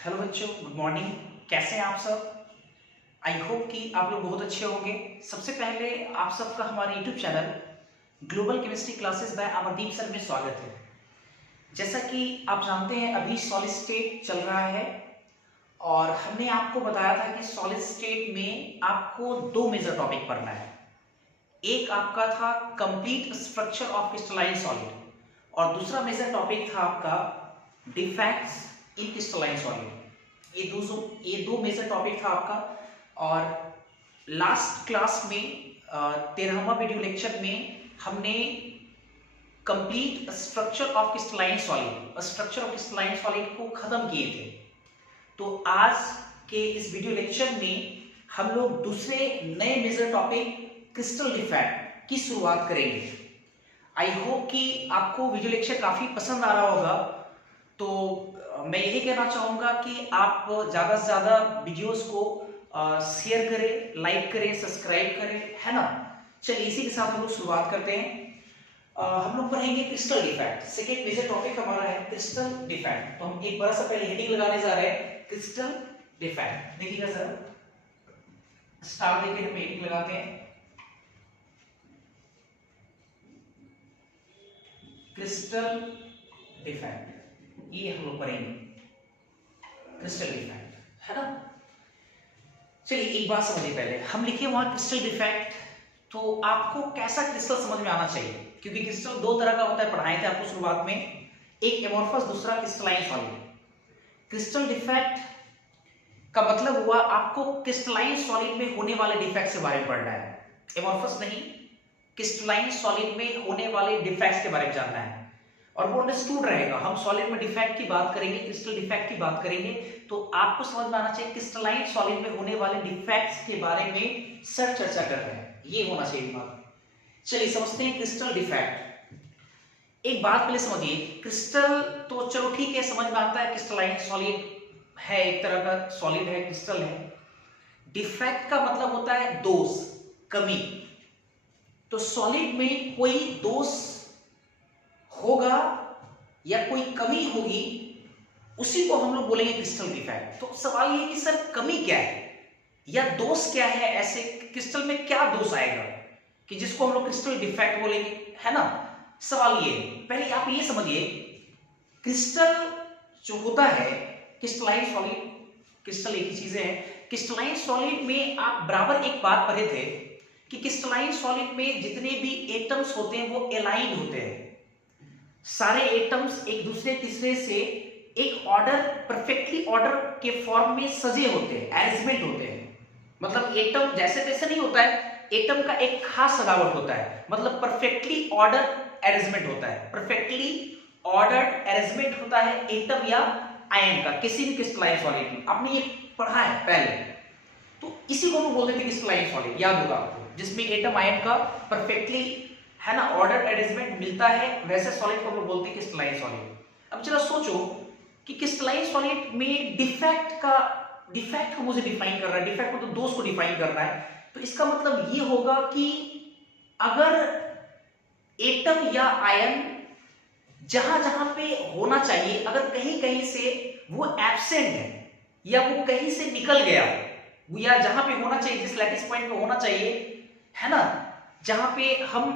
Hello बच्चों, good morning. कैसे हैं आप सब? आई होप कि आप लोग बहुत अच्छे होंगे। सबसे पहले आप सबका हमारे YouTube channel global chemistry classes bye Amardeep sir में स्वागत है। जैसा कि आप जानते हैं अभी सॉलिड स्टेट चल रहा है और हमने आपको बताया था कि सॉलिड स्टेट में आपको दो मेजर टॉपिक पढ़ना है। एक आपका था complete structure of crystalline solid और दूसरा मेजर टॉपिक था आपका डिफेक्ट्स इन क्रिस्टलाइन सॉलिड। ये दो मेजर टॉपिक था आपका। और लास्ट क्लास में 13वां वीडियो लेक्चर में हमने complete structure of crystalline solid को खत्म किए थे। तो आज के इस वीडियो लेक्चर में हम लोग दूसरे नए मेजर टॉपिक क्रिस्टल डिफेक्ट की शुरुआत करेंगे। आई होप कि आपको वीडियो लेक्चर काफी पसंद आ रहा होगा। तो मैं यही कहना चाहूंगा कि आप ज्यादा से ज्यादा वीडियोस को शेयर करें, लाइक करें, सब्सक्राइब करें, है ना। चलिए इसी के साथ हम लोग शुरुआत करते हैं। हम लोग पढ़ेंगे crystal defect. Second major topic हमारा है क्रिस्टल डिफेक्ट। तो हम एक बड़ा सा पहले हेडिंग लगाने जा रहे हैं, क्रिस्टल डिफेक्ट। देखिएगा सर, स्टार देके हम हेडिंग लगाते हैं क्रिस्टल डिफेक्ट। ये हम लोग पढ़ेंगे क्रिस्टल डिफेक्ट, है ना। चलिए एक बात समझिए, पहले हम लिखे वहां क्रिस्टल डिफेक्ट तो आपको कैसा क्रिस्टल समझ में आना चाहिए, क्योंकि क्रिस्टल दो तरह का होता है, पढ़ाए थे आपको शुरुआत में, एक एमोर्फस, दूसरा क्रिस्टलाइन सॉलिड। क्रिस्टल डिफेक्ट का मतलब हुआ आपको क्रिस्टलाइन सॉलिड में होने वाले डिफेक्ट्स के बारे में पढ़ना है, एमोर्फस नहीं, क्रिस्टलाइन सॉलिड में होने वाले डिफेक्ट्स के बारे में जानना है। और वो अंडरस्टूड रहेगा। हम सॉलिड में डिफेक्ट की बात करेंगे, क्रिस्टल डिफेक्ट की बात करेंगे, तो आपको समझ में आना चाहिए क्रिस्टलाइन सॉलिड में होने वाले डिफेक्ट्स के बारे में सर चर्चा कर रहे हैं, ये होना चाहिए दिमाग। चलिए समझते हैं क्रिस्टल डिफेक्ट। एक बात पहले समझिए, क्रिस्टल तो चलो ठीक है, समझ में आता है, क्रिस्टलाइन सॉलिड है, एक तरह का सॉलिड है, क्रिस्टल है। डिफेक्ट का मतलब होता है दोष, कमी। तो सॉलिड में कोई दोष होगा या कोई कमी होगी, उसी को हम लोग बोलेंगे क्रिस्टल डिफेक्ट। तो सवाल ये कि सर कमी क्या है या दोष क्या है, ऐसे क्रिस्टल में क्या दोष आएगा कि जिसको हम लोग क्रिस्टल डिफेक्ट बोलेंगे, है ना। सवाल ये, पहले आप ये समझिए, क्रिस्टल जो होता है, क्रिस्टलाइन सॉलिड, क्रिस्टल एक ही चीजें हैं। क्रिस्टलाइन सॉलिड में आप बराबर एक बात पढ़े थे कि क्रिस्टलाइन सॉलिड में जितने भी एटम्स होते हैं वो एलाइंड होते हैं। सारे एटम्स एक दूसरे तीसरे से एक ऑर्डर, परफेक्टली ऑर्डर के फॉर्म में सजे होते हैं, अरेंजमेंट होते हैं। मतलब एटम जैसे तैसे नहीं होता है, एटम का एक खास सजावट होता है, मतलब परफेक्टली ऑर्डर अरेंजमेंट होता है, परफेक्टली ऑर्डर्ड अरेंजमेंट होता है एटम या आयन का, किसी भी क्रिस्टलाइन सॉलिड में। आपने ये पढ़ा है पहले, तो इसी को हम बोलते थे क्रिस्टलाइन सॉलिड, याद होगा आपको, जिसमें एटम आयन का परफेक्टली, है ना, ऑर्डर अरेंजमेंट मिलता है, वैसे सॉलिड को हम लोग बोलते हैं क्रिस्टलाइन सॉलिड। अब चलो सोचो कि क्रिस्टलाइन सॉलिड में डिफेक्ट को मुझे डिफाइन करना है, डिफेक्ट को तो दोष को डिफाइन करना है। तो इसका मतलब ये होगा कि अगर एटम या आयन जहां जहां पे होना चाहिए, अगर कहीं कहीं से वो एब्सेंट है या वो कहीं से निकल गया, या जहां पे होना चाहिए, जिस लैटिस पॉइंट पे होना चाहिए, है ना, जहां पे हम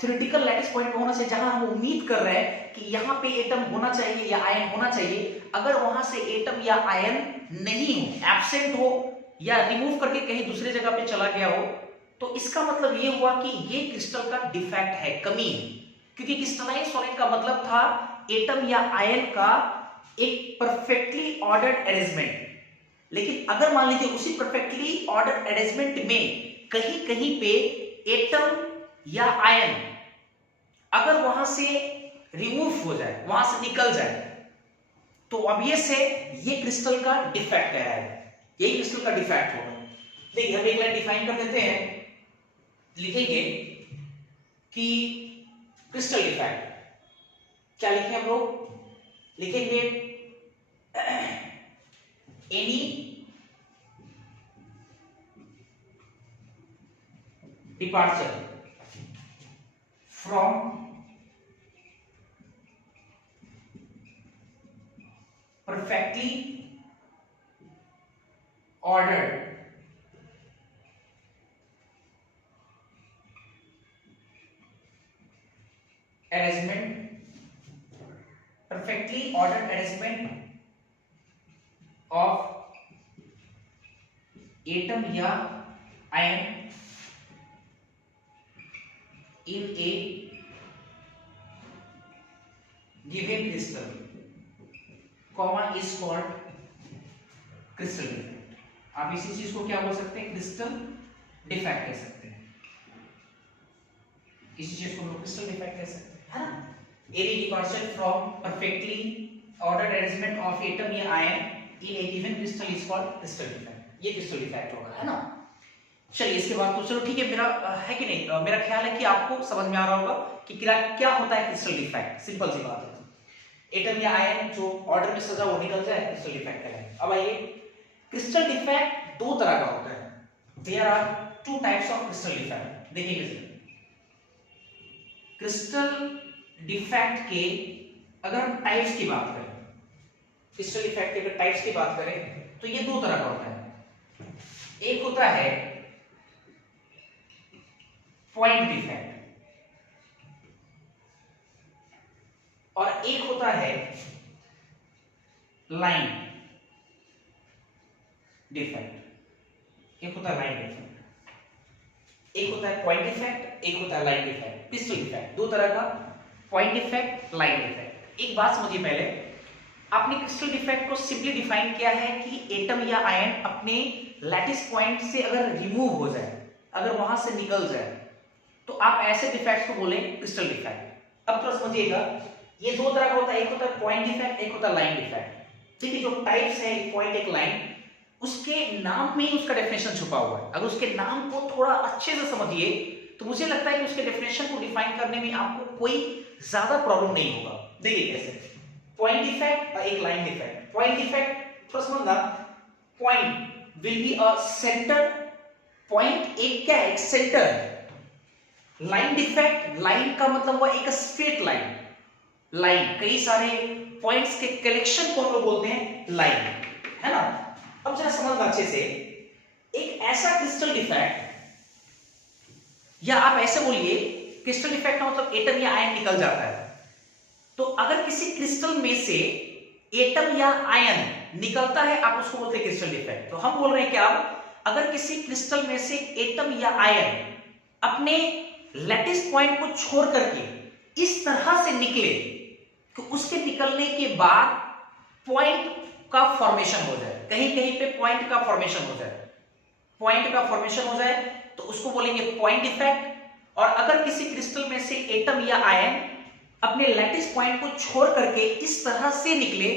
थ्योरेटिकल लैटिस पॉइंट पे होना चाहिए, जहां हम उम्मीद कर रहे हैं कि यहां पे एटम होना चाहिए या आयन होना चाहिए, अगर वहां से एटम या आयन नहीं हो, एब्सेंट हो या रिमूव करके कहीं दूसरे जगह पे चला गया हो, तो इसका मतलब ये हुआ कि ये क्रिस्टल का डिफेक्ट है, कमी है। क्योंकि क्रिस्टलाइन सॉलिड का मतलब था एटम या आयन का एक परफेक्टली ऑर्डर्ड अरेंजमेंट। लेकिन अगर मान लीजिए उसी परफेक्टली ऑर्डर्ड अरेंजमेंट में कहीं कहीं पे एटम या आयन अगर वहां से रिमूव हो जाए, वहां से निकल जाए, तो ऑब्वियस है ये क्रिस्टल का डिफेक्ट कहलाएगा, यही क्रिस्टल का डिफेक्ट होगा। देखिए हम एक लाइन डिफाइन कर देते हैं, लिखेंगे कि क्रिस्टल डिफेक्ट क्या लिखें हम लोग, लिखेंगे any departure from perfectly ordered arrangement, perfectly ordered arrangement of atom या ion in a given crystal, comma is called crystal defect. आप इसी चीज को क्या बोल सकते हैं? क्रिस्टल डिफेक्ट कह सकते हैं। इसी चीज को हम लोग क्रिस्टल डिफेक्ट कह सकते हैं, है ना? Any departure from perfectly ordered arrangement of atom या ion in a given crystal is called crystal defect. ये क्रिस्टल डिफेक्ट होगा, है ना? चलिए इसके बाद तो चलो ठीक है, मेरा है कि नहीं, मेरा ख्याल है कि आपको समझ में आ रहा होगा कि क्या होता है क्रिस्टल डिफेक्ट। सिंपल सी बात है, एटम या आयन जो ऑर्डर में सजा वो निकल जाए, क्रिस्टल डिफेक्ट कहलाएगा। अब आइए, क्रिस्टल डिफेक्ट दो तरह का होता है। There are two types of crystal defect. देखिए क्रिस्टल डिफेक्ट के अगर हम टाइप्स की बात करें, क्रिस्टल डिफेक्ट के अगर टाइप्स की बात करें तो ये दो तरह का होता है। एक होता है पॉइंट डिफेक्ट और एक होता है लाइन डिफेक्ट। एक होता है लाइन डिफेक्ट, एक होता है पॉइंट डिफेक्ट, एक होता है लाइन डिफेक्ट। क्रिस्टल डिफेक्ट दो तरह का, पॉइंट डिफेक्ट, लाइन डिफेक्ट। एक बात समझिए, पहले आपने क्रिस्टल डिफेक्ट को सिंपली डिफाइन किया है कि एटम या आयन अपने लैटिस पॉइंट से अगर रिमूव हो जाए, अगर वहां से निकल जाए, तो आप ऐसे डिफेक्ट्स को बोले क्रिस्टल डिफेक्ट। अब थोड़ा समझिएगा, ये दो तरह का होता है, एक होता है पॉइंट डिफेक्ट, एक होता है लाइन डिफेक्ट। देखिए जो टाइप्स है, एक पॉइंट एक लाइन, उसके नाम में ही उसका डेफिनेशन छुपा हुआ है। अगर उसके नाम को थोड़ा अच्छे से समझिए तो मुझे लगता है कि उसके डेफिनेशन को डिफाइन करने में आपको कोई ज्यादा प्रॉब्लम नहीं होगा। देखिए कैसे, पॉइंट डिफेक्ट और एक लाइन डिफेक्ट। पॉइंट डिफेक्ट थोड़ा समझना, point will be a centre, point एक क्या है? एक सेंटर है। लाइन डिफेक्ट, लाइन का मतलब हुआ एक स्ट्रेट लाइन, लाइन कई सारे पॉइंट्स के कलेक्शन को हम लोग बोलते हैं लाइन, है ना? अब जरा समझना अच्छे से, एक ऐसा क्रिस्टल डिफेक्ट, या आप ऐसे बोलिए क्रिस्टल डिफेक्ट का मतलब एटम या आयन निकल जाता है। तो अगर किसी क्रिस्टल में से एटम या आयन निकलता है, आप उसको बोलते हैं क्रिस्टल डिफेक्ट। तो हम बोल रहे हैं क्या, अगर किसी क्रिस्टल में से एटम या आयन अपने लैटिस पॉइंट को छोड़ करके इस तरह से निकले कि उसके निकलने के बाद पॉइंट का फॉर्मेशन हो जाए, कहीं कहीं पे पॉइंट का फॉर्मेशन हो जाए, पॉइंट का फॉर्मेशन हो जाए तो उसको बोलेंगे पॉइंट डिफेक्ट। और अगर किसी क्रिस्टल में से एटम या आयन अपने लैटिस पॉइंट को छोड़ करके इस तरह से निकले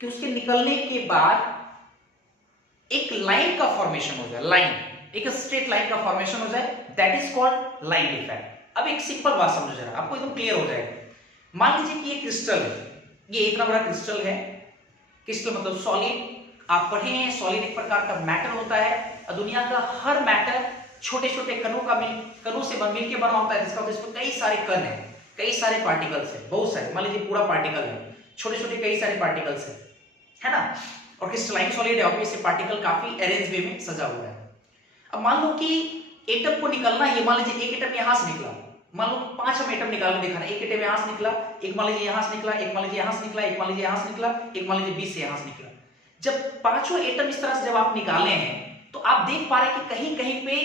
कि उसके निकलने के बाद एक लाइन का फॉर्मेशन हो जाए, लाइन, एक स्ट्रेट लाइन का फॉर्मेशन हो जाए, that is called line defect. अब एक सिंपल बात समझो जरा, आपको एकदम क्लियर हो जाएगा। मान लीजिए कि ये क्रिस्टल है, ये इतना बड़ा क्रिस्टल है। क्रिस्टल मतलब सॉलिड, आप पढ़े हैं सॉलिड एक प्रकार का मैटर होता है, और दुनिया का हर मैटर छोटे छोटे कणों से मिल के बना होता है, जिसका इसमें कई सारे कण है, कई सारे पार्टिकल्स है, बहुत सारे। मान लीजिए पूरा पार्टिकल है, छोटे छोटे कई सारे पार्टिकल्स है ना? और क्रिस्टलाइन सॉलिड है, ऑब्वियसली पार्टिकल काफी अरेंज वे में सजा हुआ है। अब मान लो कि एटम को निकलना है, मान लीजिए एक एटम यहां से निकला, मान लो 5 हम एटम निकाल के दिखा रहे हैं। एक एटम यहां से निकला, एक मान लीजिए यहां से निकला, एक मान लीजिए यहां से निकला, एक मान लीजिए यहां से निकला, एक मान लीजिए 20 से यहां से निकला। जब पांचों एटम इस तरह से जब आप निकाले हैं तो आप देख पा रहे हैं कि कहीं कहीं पे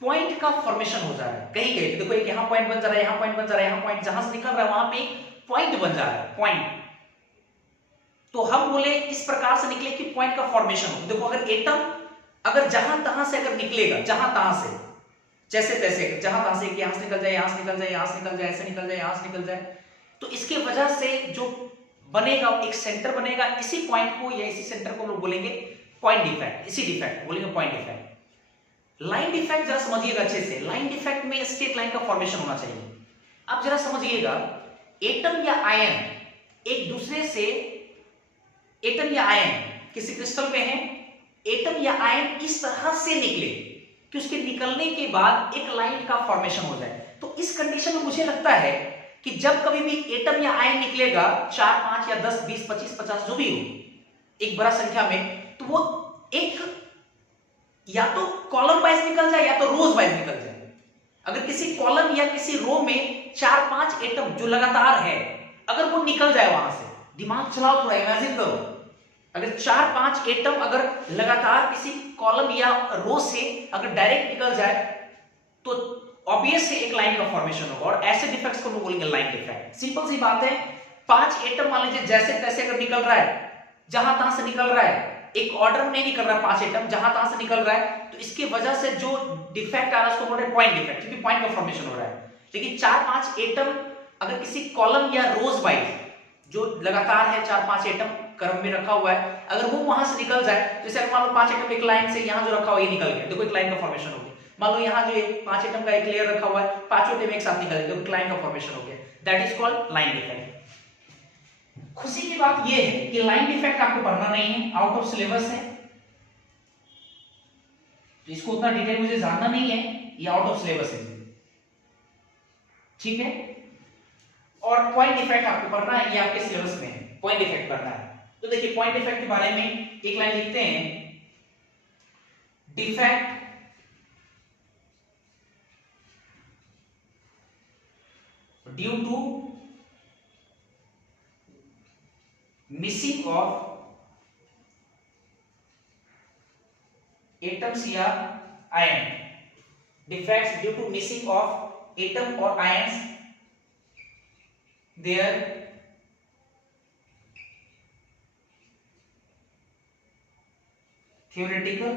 पॉइंट का फॉर्मेशन हो जा रहा है, कहीं कहीं पे देखो, एक यहां पॉइंट बन जा रहा है, यहां पॉइंट बन जा रहा है, यहां पॉइंट, जहां से निकल रहा है वहां पे पॉइंट बन जा रहा है, पॉइंट। तो हम बोले इस प्रकार से निकले कि पॉइंट का फॉर्मेशन हो। देखो अगर एटम अगर जहां तहां से अगर निकलेगा, जहां तहां से, जैसे तैसे, जहां तहां से यहां से निकल जाए, यहां से निकल जाए, यहां से निकल जाए, ऐसे निकल जाए, यहां से निकल जाए, तो इसके वजह से जो बनेगा एक सेंटर बनेगा, इसी पॉइंट को या इसी सेंटर को हम लोग बोलेंगे पॉइंट डिफेक्ट, इसी डिफेक्ट बोलेंगे पॉइंट डिफेक्ट। लाइन डिफेक्ट जरा समझिएगा अच्छे से, लाइन डिफेक्ट में स्ट्रेट लाइन का फॉर्मेशन होना चाहिए। अब जरा समझिएगा, एटम या आयन एक दूसरे से, एटम या आयन किसी क्रिस्टल में है, एटम या आयन इस तरह से निकले कि उसके निकलने के बाद एक लाइन का फॉर्मेशन हो जाए। तो इस कंडीशन में मुझे लगता है कि जब कभी भी एटम या आयन निकलेगा 4, 5 या 10, 20, 25, 50 जो भी हो, एक बड़ा संख्या में, तो वो एक या तो कॉलम वाइज निकल जाए या तो रोज वाइज निकल जाए। अगर किसी कॉलम या किसी रो में 4-5 एटम जो लगातार है, अगर वो निकल जाए वहां से, दिमाग चलाओ थोड़ा, इमेजिन करो, अगर 4-5 एटम अगर लगातार किसी कॉलम या रो से अगर डायरेक्ट निकल जाए तो ऑब्वियस है एक लाइन का फॉर्मेशन होगा, और ऐसे डिफेक्ट्स को हम बोलेंगे लाइन डिफेक्ट। सिंपल सी बात है, 5 एटम मान लीजिए जैसे तैसे अगर निकल रहा है, जहां तहां से निकल रहा है, एक ऑर्डर में नहीं निकल रहा है, 5 एटम जहां तहां से निकल रहा है, तो इसकी वजह से जो डिफेक्ट आ रहा है उसको बोल रहे हैं पॉइंट डिफेक्ट, क्योंकि पॉइंट का फॉर्मेशन हो रहा है। लेकिन 4-5 एटम अगर किसी कॉलम या रोज वाइज जो लगातार है 4-5 एटम क्रम में रखा हुआ है, अगर वो वहां से निकल जाए, जैसे मान लो 5 एटम एक लाइन से यहां जो रखा हुआ ये निकल गया, देखो एक लाइन का फॉर्मेशन हो गया। मान लो यहां जो 5 एटम का एक लेयर रखा हुआ है, 5 एटम एक साथ निकल गए, देखो लाइन का फॉर्मेशन हो गया, that is called line defect. खुशी की बात ये है कि लाइन डिफेक्ट आपको पढ़ना नहीं है, आउट ऑफ सिलेबस है, तो इसको उतना डिटेल मुझे जानना नहीं है, ये आउट ऑफ सिलेबस है, ठीक है। और पॉइंट डिफेक्ट आपको पढ़ना है, ये आपके सिलेबस में है, पॉइंट डिफेक्ट पढ़ना है। तो देखिए पॉइंट डिफेक्ट के बारे में एक लाइन लिखते हैं, defect due to missing of atoms या ion, defects due to missing of atom और ions their theoretical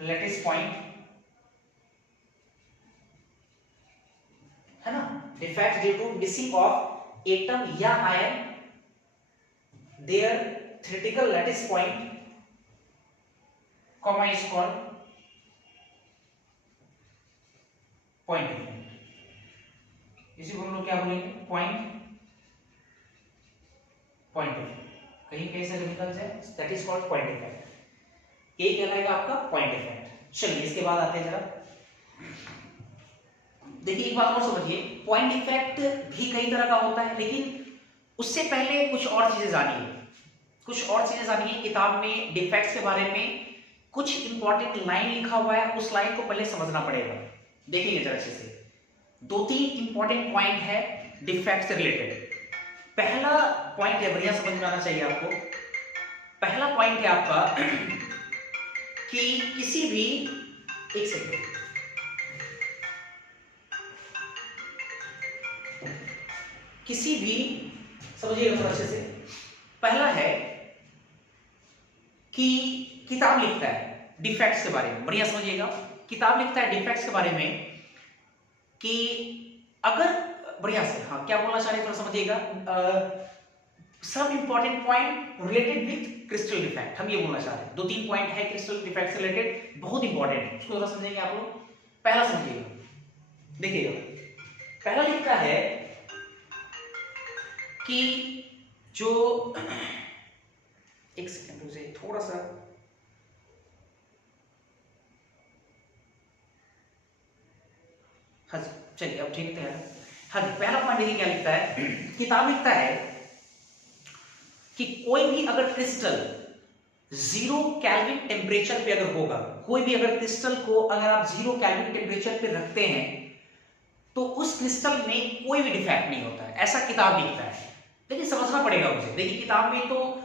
lattice point, है ना, defect due to missing of atom या ion their theoretical lattice point, comma is called point defect। इसी को हम लोग क्या बोलेंगे, पॉइंट डिफेक्ट। कहीं कहीं से निकल जाए, that is called point defect, ये कहलाएगा आपका पॉइंट डिफेक्ट। चलिए इसके बाद आते हैं जरा, देखिए एक बात और समझिए, पॉइंट डिफेक्ट भी कई तरह का होता है, लेकिन उससे पहले कुछ और चीजें जानिए, किताब में डिफेक्ट्स के बारे में कुछ इंपॉर्टेंट लाइन लिखा हुआ है, उस लाइन को पहले समझना पड़ेगा। देखिए जरा अच्छे से, 2-3 इंपॉर्टेंट पॉइंट है डिफेक्ट से रिलेटेड। पहला पॉइंट है, बढ़िया समझ में आना चाहिए आपको, पहला पॉइंट है आपका कि किसी भी, एक सेकंड, किसी भी, समझिएगा थोड़ा अच्छे से, पहला है कि किताब लिखता है डिफेक्ट्स के बारे में, बढ़िया समझिएगा, किताब लिखता है डिफेक्ट्स के बारे में कि अगर, बढ़िया से, हाँ क्या बोलना चाह रहे थोड़ा समझिएगा, सब important point related with crystal defect, हम ये बोलना चाह रहे हैं। 2-3 पॉइंट है क्रिस्टल डिफेक्ट से रिलेटेड, बहुत इंपॉर्टेंट है, उसको थोड़ा समझेंगे आप लोग। पहला समझिएगा, देखिएगा, पहला लिखता है कि जो, एक सेकंड मुझे थोड़ा सा, हाँ चलिए अब ठीक है। हाँ जी, पहला पॉइंट देखिए क्या लिखता है, किताब लिखता है कि कोई भी अगर क्रिस्टल 0 केल्विन टेम्परेचर पे अगर होगा, कोई भी अगर क्रिस्टल को अगर आप 0 केल्विन टेम्परेचर पे रखते हैं तो उस क्रिस्टल में कोई भी डिफेक्ट नहीं होता है, ऐसा किताब लिखता है। लेकिन समझना पड़ेगा मुझे, देखिए किताब में तो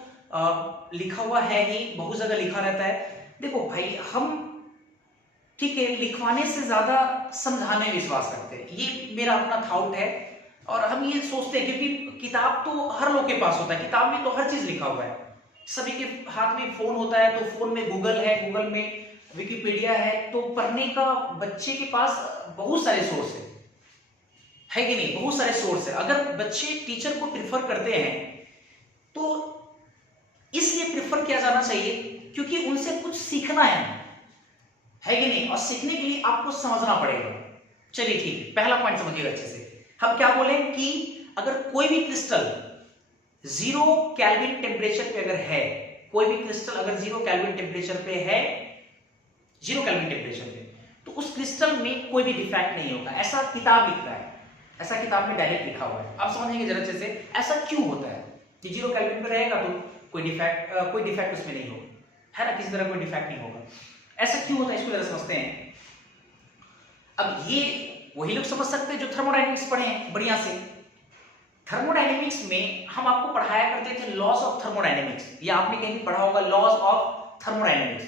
लिखा हुआ है ही, बहुत जगह लिखा रहता है। देखो भाई, हम ठीक है लिखवाने से ज्यादा समझाने में विश्वास करते हैं, ये मेरा अपना थॉट है, और हम ये सोचते हैं क्योंकि किताब तो हर लोग के पास होता है, किताब में तो हर चीज लिखा हुआ है, सभी के हाथ में फोन होता है, तो फोन में गूगल है, गूगल में विकिपीडिया है, तो पढ़ने का बच्चे के पास बहुत सारे सोर्स है कि नहीं, बहुत सारे सोर्स है। अगर बच्चे टीचर को प्रिफर करते हैं तो इसलिए प्रिफर किया जाना चाहिए क्योंकि उनसे कुछ सीखना है कि नहीं, और सीखने के लिए आपको समझना पड़ेगा। चलिए ठीक है, पहला पॉइंट समझिएगा अच्छे से। हम क्या बोले कि अगर कोई भी क्रिस्टल 0 केल्विन टेम्परेचर पे अगर है, कोई भी क्रिस्टल अगर 0 केल्विन टेम्परेचर पे है, 0 केल्विन टेम्परेचर पे, तो उस क्रिस्टल में कोई भी डिफेक्ट नहीं होगा, ऐसा किताब लिखता है, ऐसा किताब में डायरेक्ट लिखा हुआ है। आप समझेंगे जरा अच्छे से ऐसा क्यों होता है कि 0 केल्विन पे रहेगा तो कोई डिफेक्ट उसमें नहीं होगा, है ना, किसी तरह कोई डिफेक्ट नहीं होगा। ऐसा क्यों होता है इसको जरा समझते हैं। अब ये वही लोग समझ सकते हैं जो थर्मोडायनेमिक्स पढ़े हैं बढ़िया से। थर्मोडायनेमिक्स में हम आपको पढ़ाया करते थे लॉस ऑफ थर्मोडायनेमिक्स, या आपने कहीं भी पढ़ा होगा laws of thermodynamics.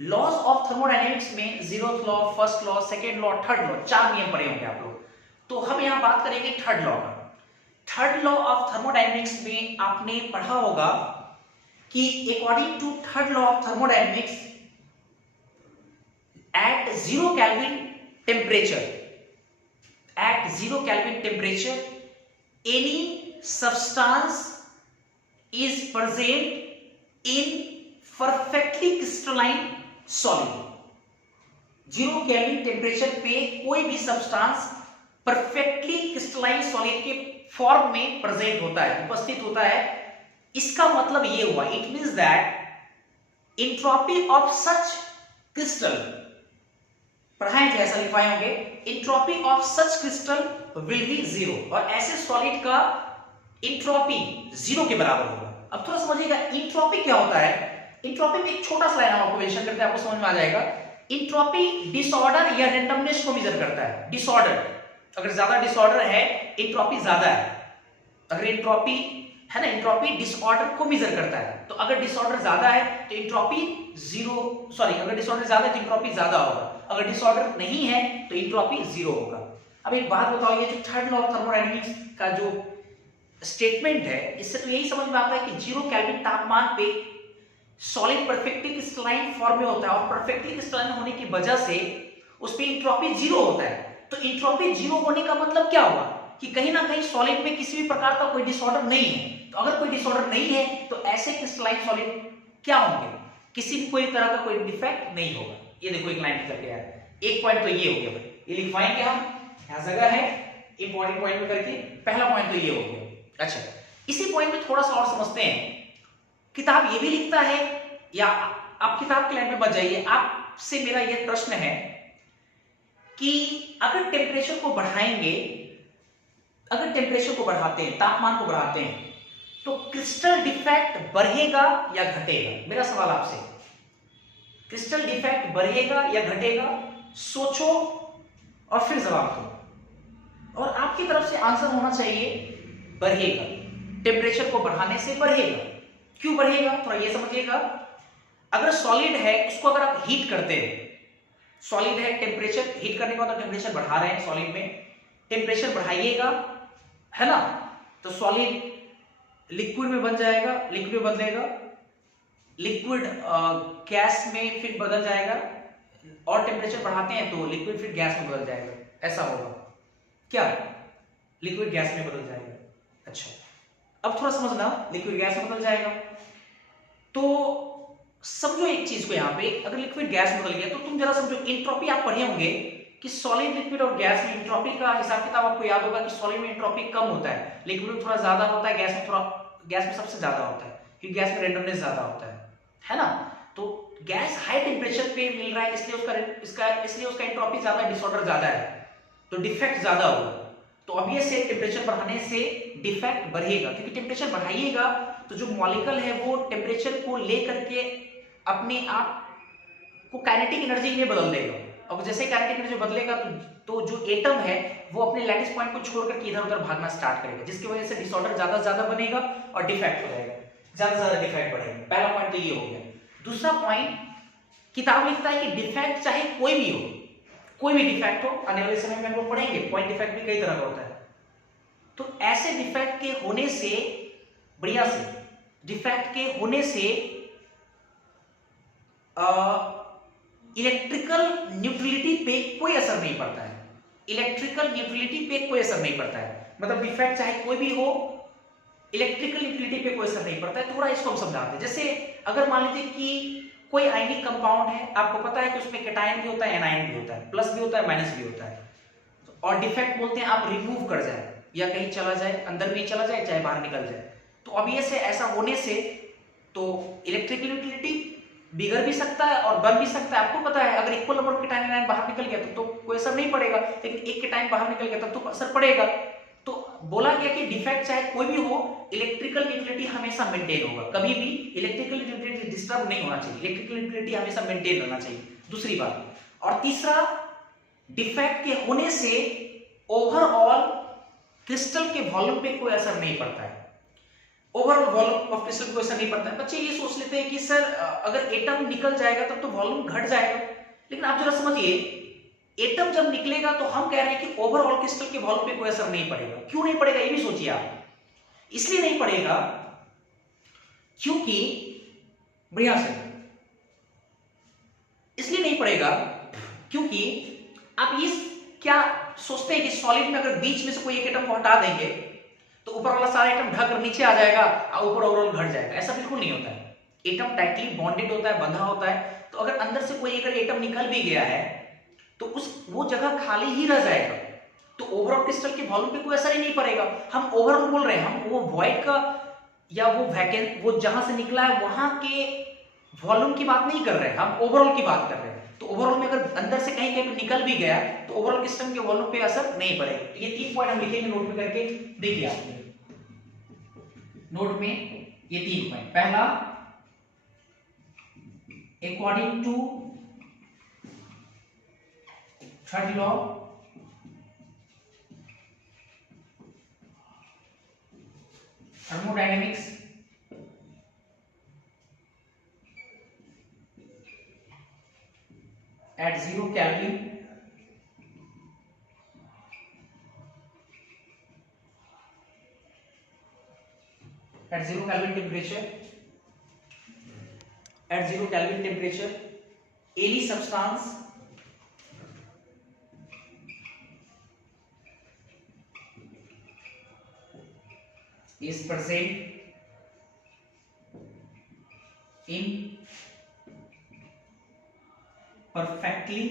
Laws of thermodynamics में zeroth law, first law, second law, third law, 4 नियम पढ़े होंगे आप लोग। तो हम यहां बात करेंगे थर्ड लॉ का। थर्ड लॉ ऑफ थर्मोडायनेमिक्स में आपने पढ़ा होगा कि according to third law of thermodynamics, at 0 kelvin temperature any substance is present in perfectly crystalline solid। 0 kelvin temperature पे कोई भी सब्सटेंस परफेक्टली क्रिस्टलाइन सॉलिड के फॉर्म में प्रेजेंट होता है, उपस्थित होता है। इसका मतलब ये हुआ, it means that entropy of such crystal, पढ़ाए थे ऐसा लिखवाए होंगे, entropy of such crystal will be 0, और ऐसे सॉलिड का एंट्रोपी 0 के बराबर होगा। अब थोड़ा समझिएगा एंट्रोपी क्या होता है। एंट्रोपी में एक छोटा सा लाइन हम आपको मेंशन करते हैं, आपको समझ में आ जाएगा। एंट्रोपी डिसऑर्डर या रैंडमनेस को मेजर करता है। डिसऑर्डर, अगर ज्यादा डिसऑर्डर है एंट्रोपी ज्यादा है, अगर एंट्रोपी है ना, एंट्रोपी डिसऑर्डर को मेजर करता है। तो अगर डिसऑर्डर ज्यादा है तो एंट्रोपी अगर डिसऑर्डर ज्यादा है तो एंट्रोपी ज्यादा होगा, अगर डिसऑर्डर नहीं है तो एंट्रोपी 0 होगा। अब एक बात बताओ, ये जो थर्ड लॉ ऑफ थर्मोडायनेमिक्स का जो स्टेटमेंट है, इससे तो यही समझ में आता है कि 0 केल्विन तापमान पे सॉलिड परफेक्टली क्रिस्टलाइन फॉर्म में होता है, और परफेक्टली क्रिस्टलाइन होने की वजह से उस पे एंट्रोपी 0 होता है। तो एंट्रोपी 0 होने का मतलब क्या हुआ कि कहीं ना कहीं सॉलिड में किसी भी प्रकार का कोई डिसऑर्डर नहीं है। तो अगर कोई डिसऑर्डर नहीं है तो ऐसे क्रिस्टलाइन सॉलिड क्या होंगे, किसी भी कोई तरह का कोई डिफेक्ट नहीं होगा। ये देखो एक लाइन निकल गया है। एक पॉइंट तो ये हो गया भाई, ये लिखवाएंगे हम, यहां जगह है इंपॉर्टेंट पॉइंट में करके। पहला पॉइंट तो ये हो गया। अच्छा, इसी पॉइंट में थोड़ा सा और समझते हैं। किताब ये भी लिखता है, या आप किताब के लाइन में बच जाइए, आपसे मेरा ये प्रश्न है कि अगर टेम्परेचर को बढ़ाएंगे, अगर टेम्परेचर को बढ़ाते हैं, तापमान को बढ़ाते हैं, तो क्रिस्टल डिफेक्ट बढ़ेगा या घटेगा? मेरा सवाल आपसे, क्रिस्टल डिफेक्ट बढ़ेगा या घटेगा? सोचो और फिर जवाब दो। और आपकी तरफ से आंसर होना चाहिए बढ़ेगा। टेम्परेचर को बढ़ाने से बढ़ेगा। क्यों बढ़ेगा थोड़ा ये समझिएगा। अगर सॉलिड है उसको अगर आप हीट करते हैं, सॉलिड है, टेम्परेचर हीट करने का मतलब टेम्परेचर बढ़ा रहे हैं सॉलिड में, टेम्परेचर बढ़ाइएगा है ना, तो सॉलिड लिक्विड में बन जाएगा, लिक्विड में बदलेगा, लिक्विड गैस में फिर बदल जाएगा, और टेम्परेचर बढ़ाते हैं तो लिक्विड फिर गैस में बदल जाएगा। ऐसा होगा क्या? लिक्विड गैस में बदल जाएगा। अच्छा, अब थोड़ा समझना, लिक्विड गैस में बदल जाएगा तो समझो एक चीज को, यहां पे अगर लिक्विड गैस में बदल गया तो तुम जरा समझो, एंट्रोपी आप पढ़े होंगे कि सॉलिड, लिक्विड और गैस में एंट्रोपी का हिसाब किताब आपको याद होगा कि सॉलिड में एंट्रोपी कम होता है, लिक्विड में थोड़ा ज्यादा होता है, गैस में सबसे ज्यादा होता है, क्योंकि गैस में रेंडमनेस ज्यादा होता है ना। तो गैस हाई टेम्परेचर पे मिल रहा है, इसलिए उसका एंट्रोपी ज्यादा, डिसऑर्डर ज्यादा है, तो डिफेक्ट ज्यादा होगा। तो अब ये से टेम्परेचर बढ़ाने से डिफेक्ट बढ़ेगा, क्योंकि टेम्परेचर बढ़ाइएगा तो जो मॉलिक्यूल है वो टेम्परेचर को लेकर के अपने आप को काइनेटिक एनर्जी में बदल देगा, और जैसे काइनेटिक एनर्जी बदलेगा तो जो एटम है वो अपने लैटिस पॉइंट को छोड़ करके इधर उधर भागना स्टार्ट करेगा, जिसकी वजह से डिसऑर्डर ज्यादा बनेगा और डिफेक्ट हो जाएगा, ज्यादा डिफेक्ट बढ़ेगा। पहला पॉइंट तो ये हो गया। दूसरा पॉइंट, किताब लिखता है कि डिफेक्ट चाहे कोई भी हो, कोई भी डिफेक्ट हो, आने वाले समय में हम लोग पढ़ेंगे पॉइंट डिफेक्ट भी कई तरह का होता है, तो ऐसे डिफेक्ट के होने से, बढ़िया से डिफेक्ट के होने से इलेक्ट्रिकल न्यूट्रलिटी पे कोई असर नहीं पड़ता है। इलेक्ट्रिकल न्यूट्रलिटी पे कोई असर नहीं पड़ता है, मतलब डिफेक्ट चाहे कोई भी हो, इलेक्ट्रिकल न्यूट्रलिटी पे कोई असर नहीं पड़ता है। थोड़ा इसको हम समझाते हैं। जैसे अगर मान लीजिए कि कोई आयनिक कंपाउंड है, आपको पता है कि उसमें कैटायन भी होता है, एनायन भी होता है, प्लस भी होता है, माइनस भी होता है, और डिफेक्ट बोलते हैं आप रिमूव कर जाए, या कहीं चला जाए, अंदर भी चला जाए, चाहे बाहर निकल जाए। तो अब ये से ऐसा होने से तो इलेक्ट्रिकल न्यूट्रलिटी बिगड़ भी सकता है और बन भी सकता है। आपको पता है अगर equal number of cation anion बाहर निकल गया तो कोई असर नहीं पड़ेगा, लेकिन एक कैटायन बाहर निकल गया तब तो असर पड़ेगा। तो बोला गया कि डिफेक्ट चाहे कोई भी हो, इलेक्ट्रिकल न्यूट्रलिटी हमेशा मेंटेन होगा, कभी भी इलेक्ट्रिकल न्यूट्रलिटी डिस्टर्ब नहीं होना चाहिए, इलेक्ट्रिकल न्यूट्रलिटी हमेशा मेंटेन रहना चाहिए, दूसरी बात। और तीसरा, डिफेक्ट के होने से ओवरऑल क्रिस्टल के वॉल्यूम पे कोई असर नहीं पड़ता है, ओवरऑल वॉल्यूम ऑफ क्रिस्टल को असर नहीं पड़ता है। बच्चे ये सोच लेते हैं कि सर अगर एटम निकल जाएगा तब तो वॉल्यूम घट जाएगा, लेकिन आप जरा समझिए, एटम जब निकलेगा तो हम कह रहे हैं कि ओवरऑल क्रिस्टल के वॉल्यूम पे कोई असर नहीं पड़ेगा। क्यों नहीं पड़ेगा, ये भी सोचिए आप। इसलिए नहीं पड़ेगा क्योंकि, बढ़िया से, इसलिए नहीं पड़ेगा क्योंकि आप ये क्या सोचते हैं कि सॉलिड में अगर बीच में से कोई एक एटम को हटा देंगे तो ऊपर वाला सारा एटम ढक कर नीचे आ जाएगा और ऊपर ओवरऑल घट जाएगा? ऐसा बिल्कुल नहीं होता है। एटम टाइटली बॉन्डेड होता है, बंधा होता है, तो अगर अंदर से कोई अगर एटम निकल भी गया है तो वो जगह खाली ही रह जाएगा, तो ओवरऑल क्रिस्टल के वॉल्यूम पे कोई असर ही नहीं पड़ेगा। हम ओवरऑल बोल रहे हैं, हम वो वॉइड का या वो वैकेंट, वो जहां से निकला है वहां के वॉल्यूम की बात नहीं कर रहे हैं, हम ओवरऑल की बात कर रहे हैं। तो ओवरऑल में अगर अंदर से कहीं कहीं निकल भी गया तो ओवरऑल क्रिस्टल के वॉल्यूम पे असर नहीं पड़ेगा। तो ये 3 पॉइंट हम लिखेंगे नोट में करके, देखिए आप नोट में ये 3 पॉइंट। पहला, according to third law thermodynamics, at 0 Kelvin temperature any substance is present in perfectly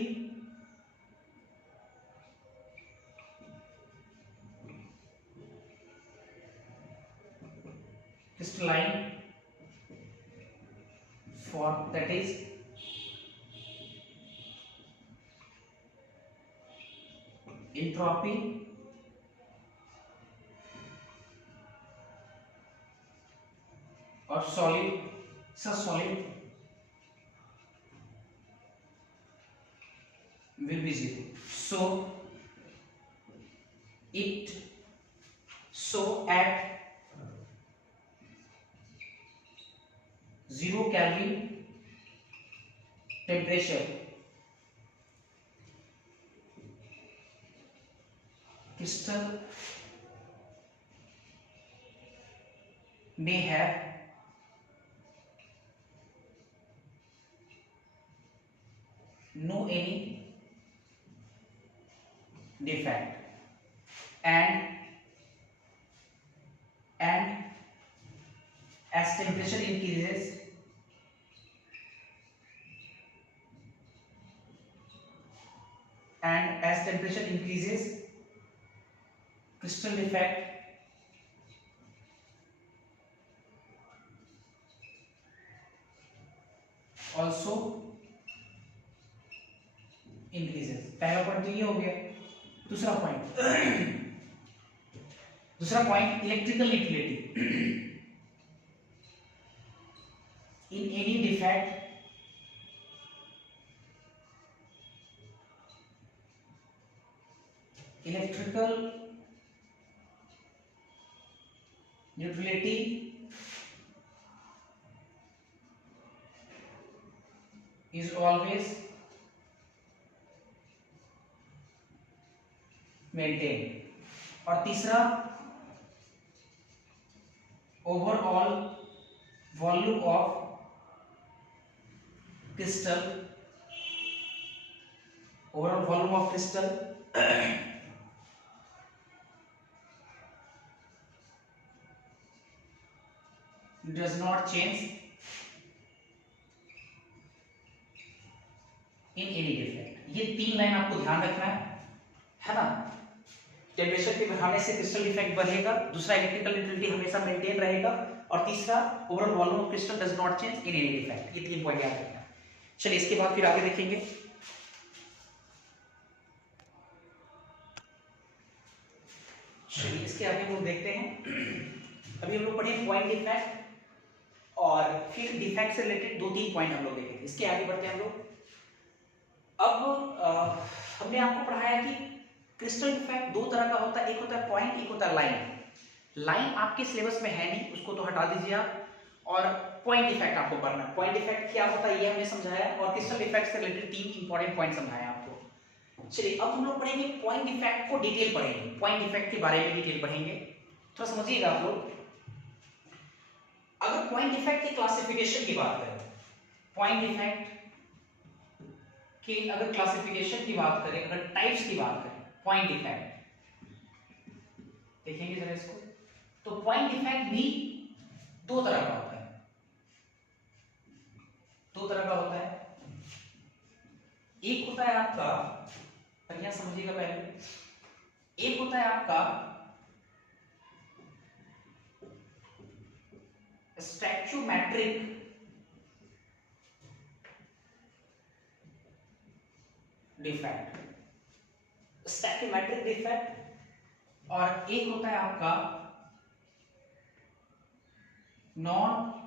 crystalline form, that is entropy of solid, such solid will be 0. So at 0 Kelvin temperature, crystal may have no any defect, and as temperature increases, crystal defect also increases। पहला point तो ये हो गया। दूसरा point electrical neutrality. in any defect electrical neutrality is always maintained। और तीसरा, overall volume of crystal does not change in any defect। ये 3 line आपको ध्यान रखना है ना। टेम्परेचर के बढ़ाने से क्रिस्टल इफेक्ट बढ़ेगा, दूसरा इलेक्ट्रिकल न्यूट्रलिटी हमेशा मेंटेन रहेगा, और तीसरा overall volume of crystal does not change in any defect. ये 3 पॉइंट याद रखना। चलिए इसके बाद फिर आगे देखेंगे। चलिए इसके आगे हम लोग देखते हैं। अभी हम लोग पढ़े पॉइंट डिफेक्ट और फिर डिफेक्ट से रिलेटेड 2-3 पॉइंट हम लोग देखेंगे। इसके आगे बढ़ते हैं हम लोग। अब हमने आपको पढ़ाया कि क्रिस्टल डिफेक्ट दो तरह का होता है, एक होता है पॉइंट, एक होता है लाइन। लाइन आपके सिलेबस में है नहीं, उसको तो हटा दीजिए आप, और पॉइंट डिफेक्ट आपको पढ़ना है। पॉइंट डिफेक्ट क्या होता है ये हमने समझाया, और क्रिस्टल डिफेक्ट से रिलेटेड 3 इंपॉर्टेंट पॉइंट समझाए आपको। चलिए अब हम लोग पढ़ेंगे पॉइंट डिफेक्ट को, डिटेल पढ़ेंगे, पॉइंट डिफेक्ट के बारे में डिटेल पढ़ेंगे। थोड़ा समझिएगा आप लोग। अगर पॉइंट डिफेक्ट की क्लासिफिकेशन की बात करें, पॉइंट डिफेक्ट कि अगर क्लासिफिकेशन की बात करें, अगर टाइप्स की बात करें, पॉइंट डिफेक्ट देखेंगे जरा इसको। तो पॉइंट डिफेक्ट भी दो तरह का होता है, दो तरह का होता है। एक होता है आपका, बढ़िया समझिएगा पहले, एक होता है आपका स्टैच्यूमेट्रिक डिफेक्ट, स्टैच्यूमेट्रिक डिफेक्ट, और एक होता है आपका नॉन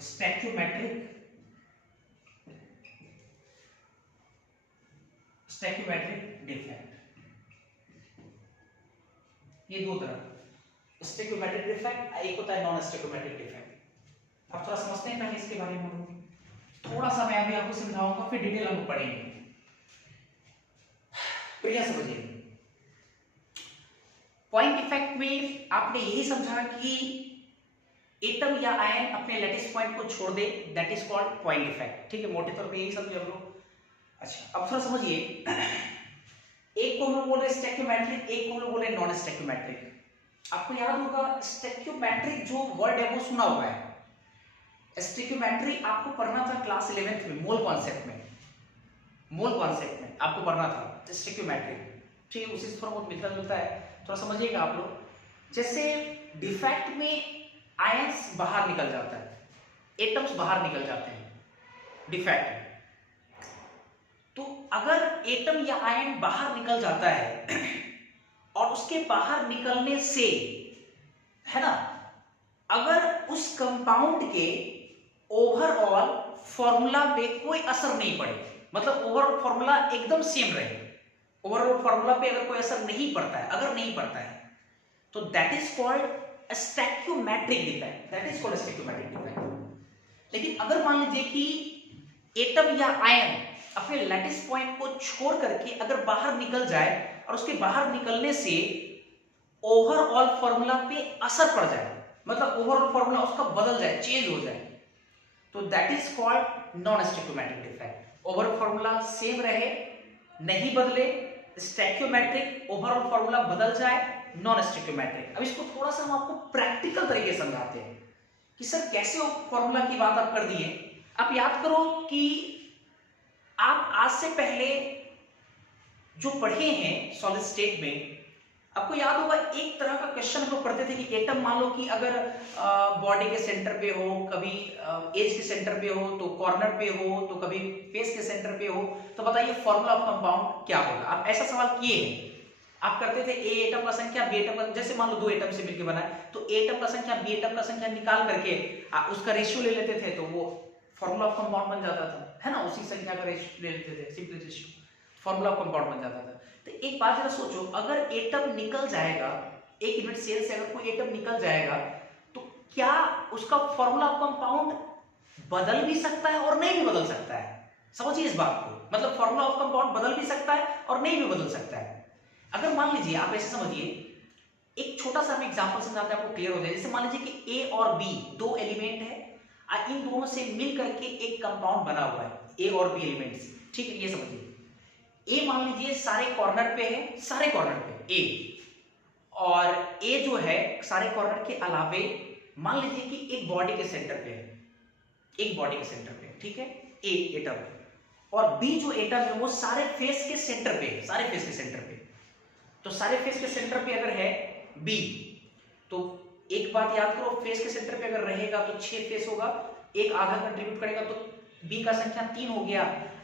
स्टैच्यूमेट्रिक डिफेक्ट। ये दो तरह, स्टैच्यूमेट्रिक डिफेक्ट, एक होता है नॉन स्टैच्यूमेट्रिक डिफेक्ट। अब थोड़ा समझते हैं पहले इसके बारे में हम लोग। थोड़ा सा मैं अभी आपको समझाऊंगा, फिर डिटेल हम पढ़ेंगे। बढ़िया समझिए। पॉइंट डिफेक्ट में आपने यही समझा कि एटम या आयन अपने लैटिस पॉइंट को छोड़ दे, that is called point defect. ठीक है, मोटे तौर पे यही समझे हम लोग। अच्छा अब थोड़ा समझिए, एक को हम लोग बोल रहे स्टैच्यूमेट्रिक, एक को हम लोग बोल रहे नॉन स्टैच्यूमेट्रिक। आपको याद होगा स्टैच्यूमेट्रिक जो वर्ड है वो सुना हुआ है। स्टैच्यूमेट्री आपको पढ़ना था क्लास 11th में, मोल कॉन्सेप्ट में, मोल कॉन्सेप्ट में आपको पढ़ना था स्टैच्यूमेट्री। ठीक है, उसी से थोड़ा बहुत मिलता जुलता है, थोड़ा समझिएगा आप लोग। जैसे डिफेक्ट में आयंस बाहर निकल जाता है, एटम्स बाहर निकल जाते हैं डिफेक्ट। तो अगर एटम या आयन बाहर निकल जाता है और उसके बाहर निकलने से, है ना, अगर उस कंपाउंड के ओवरऑल फॉर्मूला पे कोई असर नहीं पड़े, मतलब ओवरऑल फॉर्मूला एकदम सेम रहे, ओवरऑल फॉर्मूला पे अगर कोई असर नहीं पड़ता है, अगर नहीं पड़ता है, तो that is called stoichiometric defect, that is called stoichiometric defect. लेकिन अगर मान लीजिए कि एटम या आयन अपने लैटिस पॉइंट को छोड़ करके अगर बाहर निकल जाए और उसके बाहर निकलने से ओवरऑल फॉर्मूला पे असर पड़ जाए, मतलब ओवरऑल फॉर्मूला उसका बदल जाए, चेंज हो जाए, तो that is called non stoichiometric defect. Overall formula same रहे, नहीं बदले, स्टैच्यूमेट्रिक, ओवरऑल फॉर्मूला बदल जाए, नॉन स्टैच्यूमेट्रिक। अब इसको थोड़ा सा हम आपको प्रैक्टिकल तरीके से समझाते हैं कि सर कैसे फॉर्मूला की बात आप कर दिए। आप याद करो कि आप आज से पहले जो पढ़े हैं सॉलिड स्टेट में, आपको याद होगा एक तरह का क्वेश्चन हम लोग पढ़ते थे कि एटम मान लो कि अगर बॉडी के सेंटर पे हो, कभी एज के सेंटर पे हो, तो कॉर्नर पे हो, तो कभी फेस के सेंटर पे हो, तो बताइए फॉर्मूला ऑफ कंपाउंड क्या होगा। आप ऐसा सवाल किए हैं, आप करते थे ए एटम का संख्या बी एटम का, जैसे मान लो दो एटम से मिलकर बना है, तो ए एटम का संख्या बी एटम का संख्या निकाल करके उसका रेशियो ले लेते थे, तो वो फॉर्मूला ऑफ कंपाउंड बन जाता था, है ना, उसी संख्या का रेशियो ले लेते थे, simple ratio, formula of compound बन जाता था। तो एक बात जरा सोचो, अगर एटम निकल जाएगा, एक यूनिट सेल से अगर कोई एटम निकल जाएगा, तो क्या उसका फॉर्मूला ऑफ कंपाउंड बदल भी सकता है और नहीं भी बदल सकता है। समझिए इस बात को, मतलब फॉर्मूला ऑफ कंपाउंड बदल भी सकता है और नहीं भी बदल सकता है। अगर मान लीजिए, आप ऐसे समझिए, एक छोटा सा हम एग्जांपल समझाते हैं, आपको क्लियर हो जाए। जैसे मान लीजिए कि ए और बी दो एलिमेंट है, इन दोनों से मिल करके एक कंपाउंड बना हुआ है, ए और बी एलिमेंट्स। ठीक है, ये समझिए, ए मान लीजिए सारे कॉर्नर पे है, सारे कॉर्नर पे ए, और ए जो है सारे कॉर्नर के अलावे मान लीजिए कि एक बॉडी के सेंटर पे है, एक बॉडी के सेंटर पे, ठीक है, ए एटम, और बी जो एटम है वो सारे फेस के सेंटर पे है, सारे फेस के सेंटर पे। तो सारे फेस के सेंटर पे अगर है बी, तो एक बात याद करो, फेस के सेंटर पे अगर रहेगा तो 6 फेस होगा, एक आधा कंट्रीब्यूट करेगा, तो बी का संख्या 3 हो गया।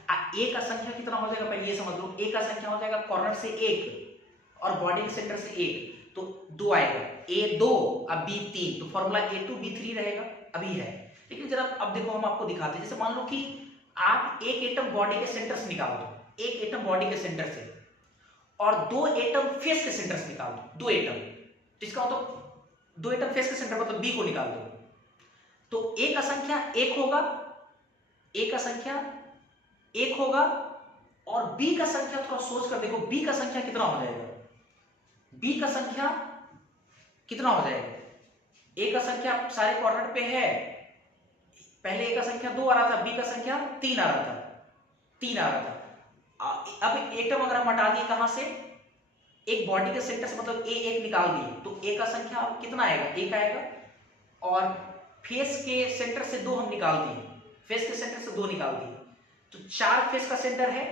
ए का संख्या कितना हो जाएगा पहले ये समझ लो। ए का संख्या हो जाएगा कॉर्नर से 1 और बॉडी के सेंटर से 1, तो 2 आएगा। ए 2 अब बी 3, तो फॉर्मूला A2 B3 रहेगा, अभी है। लेकिन जरा अब देखो हम आपको दिखाते हैं, जैसे मान लो कि आप एक एटम बॉडी के सेंटर से निकाल दो, एक एटम बॉडी के सेंटर से, और 2 एटम फेस के सेंटर से निकाल दो, 2 एटम, तो इसका मतलब 2 एटम फेस के सेंटर मतलब बी को निकाल दो, तो ए का संख्या 1 होगा, ए का संख्या 1 होगा, और बी का संख्या थोड़ा सोच कर देखो, बी का संख्या कितना हो जाएगा, बी का संख्या कितना हो जाएगा। ए का संख्या सारे क्वाड्रेंट पे है, पहले ए का संख्या 2 आ रहा था, बी का संख्या 3 आ रहा था, 3 आ रहा था। अब एटम अगर हम हटा दिए कहां से, एक बॉडी के सेंटर से, मतलब ए 1 निकाल दिए, तो ए का संख्या अब कितना आएगा, 1 आएगा, और फेस के सेंटर से 2 हम निकाल दिए, फेस के सेंटर से 2 निकाल दिए, तो 4 फेस का सेंटर है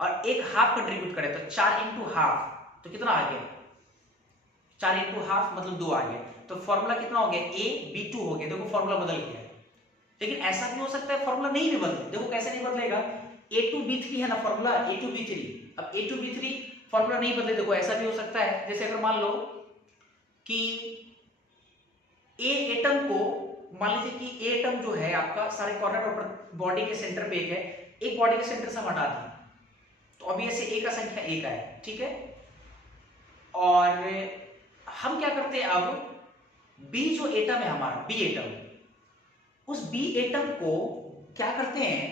और एक हाफ कंट्रीब्यूट करे, तो 4 इंटू हाफ, तो कितना आ गया, 4 इंटू हाफ मतलब 2 आ गया। तो फॉर्मूला कितना हो गया, ए B2 हो गया। देखो फॉर्मूला बदल गया। लेकिन ऐसा भी हो सकता है फॉर्मूला नहीं भी बदले, देखो कैसे नहीं बदलेगा, A2 B3 है ना फॉर्मूला, A2 B3, अब A2 B3 फॉर्मूला नहीं बदले, देखो ऐसा भी हो सकता है, जैसे अगर मान लो कि ए एटम को, मान लीजिए कि ए एटम जो है आपका सारे कॉर्नर और बॉडी के सेंटर पे एक है, एक बॉडी के सेंटर से हम हटा दें, तो अभी ऐसे ए का संख्या 1 है, ठीक है। और हम क्या करते हैं, अब बी जो एटम है हमारा, बी एटम, उस बी एटम को क्या करते हैं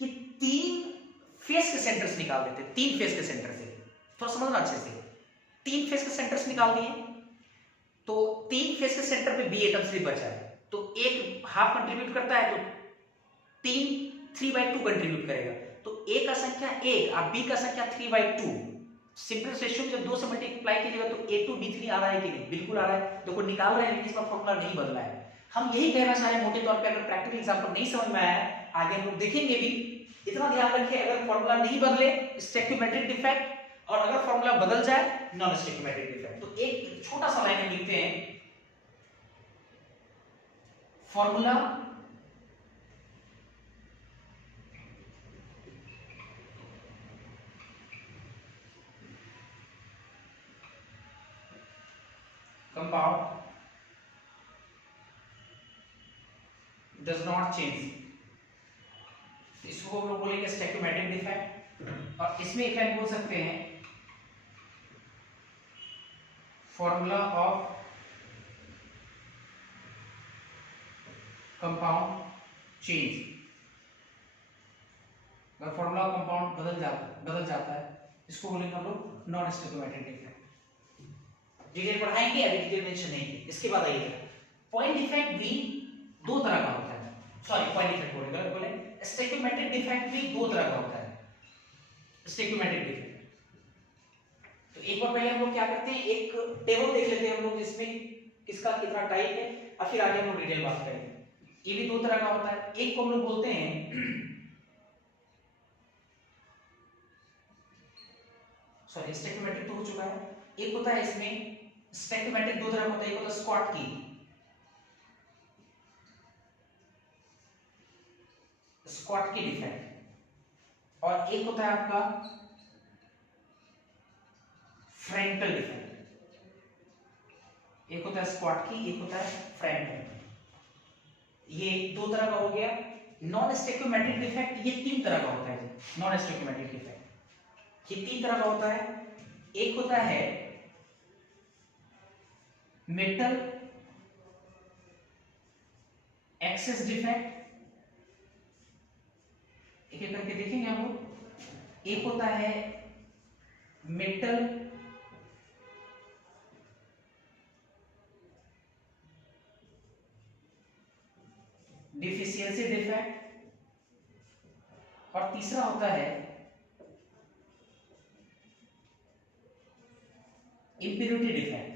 कि 3 फेस के सेंटर से निकाल देते हैं, 3 फेस के सेंटर से, थोड़ा समझना अच्छे से, 3 फेस के सेंटर से निकाल दिए, तो 3 फेस के सेंटर पे बी एटम से बचा है, तो एक हाफ कंट्रीब्यूट करता है, तो 3/2 कंट्रीब्यूट करेगा, तो ए का संख्या 1 और बी का संख्या 3/2। सिंपल रेशियो जब 2 से मल्टीप्लाई कीजिएगा तो A2 B3 आ रहा है कि नहीं, बिल्कुल आ रहा है, देखो निकाल रहे हैं, लेकिन इसका फॉर्मूला नहीं बदला है। हम यही कहना चाह रहे हैं मोटे तौर पे, अगर प्रैक्टिकल एग्जांपल नहीं समझ में आया, आगे हम लोग देखेंगे भी, इतना ध्यान रखिए, अगर फॉर्मूला नहीं बदले स्टैक्योमेट्रिक डिफेक्ट, और अगर फॉर्मूला बदल जाए नॉन स्टैक्योमेट्रिक डिफेक्ट। तो एक छोटा सा लाइन में लिखते हैं, formula compound does not change, इसको हम लोग बोलेंगे स्टैक्योमेट्रिक डिफेक्ट, और इसमें एक लाइन बोल सकते हैं, फॉर्मूला ऑफ कंपाउंड चेंज। अगर फॉर्मूला ऑफ कंपाउंड बदल जाता है, इसको बोलेंगे हम लोग नॉन स्टैक्योमेट्रिक डिफेक्ट। डिटेल पढ़ाएंगे, अभी डिटेल मेंशन नहीं है। इसके बाद आइएगा, पॉइंट डिफेक्ट भी 2 तरह का होता है, सॉरी पॉइंट डिफेक्ट बोले, स्टैक्योमेट्रिक डिफेक्ट भी 2 तरह का होता है, स्टैक्योमेट्रिक डिफेक्ट। तो एक बार पहले हम लोग क्या करते हैं, एक टेबल देख लेते हैं हम लोग, जिसमें किसका कितना टाइप है, और फिर आगे हम लोग डिटेल बात करेंगे। ये भी 2 तरह का होता है, एक को हम लोग बोलते हैं, सॉरी स्टैक्योमेट्रिक तो हो चुका है, एक होता है इसमें स्टैक्योमेट्रिक 2 तरह का होता है, एक होता है स्क्वाटकी डिफेक्ट, और एक होता है आपका फ्रैंकल डिफेक्ट। एक होता है स्क्वाटकी, एक होता है फ्रैंकल। ये 2 तरह का हो गया। नॉन स्टैक्योमेट्रिक डिफेक्ट ये 3 तरह का होता है। नॉन स्टैक्योमेट्रिक डिफेक्ट ये 3 तरह का होता है। एक होता है मेटल एक्सेस डिफेक्ट, एक एक करके देखेंगे हम लोग। एक होता है मेटल डिफिशियंसी डिफेक्ट, और तीसरा होता है इंप्योरिटी डिफेक्ट।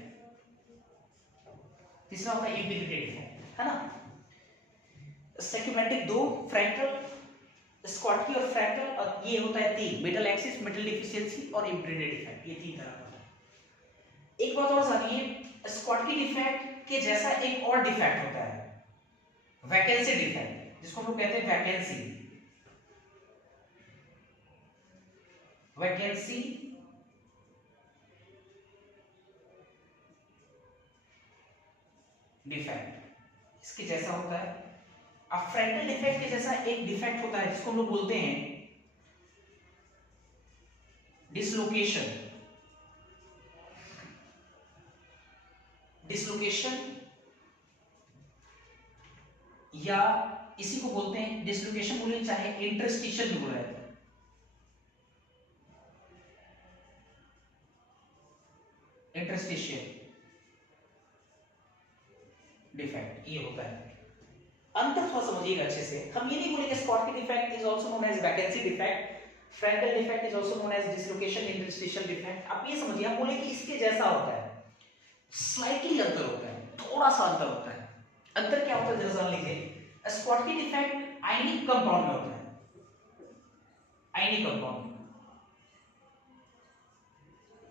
तीसरा होता है इंप्योरिटी डिफेक्ट, है ना। स्टैक्योमेट्रिक 2, फ्रैंकल, स्क्वाटकी और फ्रैंकल, और ये होता है 3, मेटल एक्सिस, मेटल डिफिशियंसी और इंप्योरिटी डिफेक्ट। ये 3 तरह का होता है। एक बात और जानिए, स्क्वाटकी डिफेक्ट के जैसा एक और डिफेक्ट होता है, वैकेंसी डिफेक्ट, जिसको हम लोग कहते हैं वैकेंसी। वैकेंसी डिफेक्ट इसके जैसा होता है। अब फ्रंटल डिफेक्ट के जैसा एक डिफेक्ट होता है जिसको हम लोग बोलते हैं डिसलोकेशन। डिसलोकेशन या इसी को बोलते हैं डिसलोकेशन बोले चाहे इंटरस्टिशियल भी बोला जाता है। इंटरस्टिशियल डिफेक्ट ये होता है। अंतर थोड़ा समझिएगा अच्छे से। हम ये नहीं बोलेंगे Schottky defect is also known as vacancy defect, Frenkel defect is also known as dislocation interstitial defect. आप ये समझिए, हम बोले कि इसके जैसा होता है, स्लाइटली अंतर होता है, थोड़ा सा अंतर होता है। अंतर क्या होता है जरा जान लीजिए। स्कॉटकी डिफेक्ट आयनिक कंपाउंड में होता है, आयनिक कंपाउंड,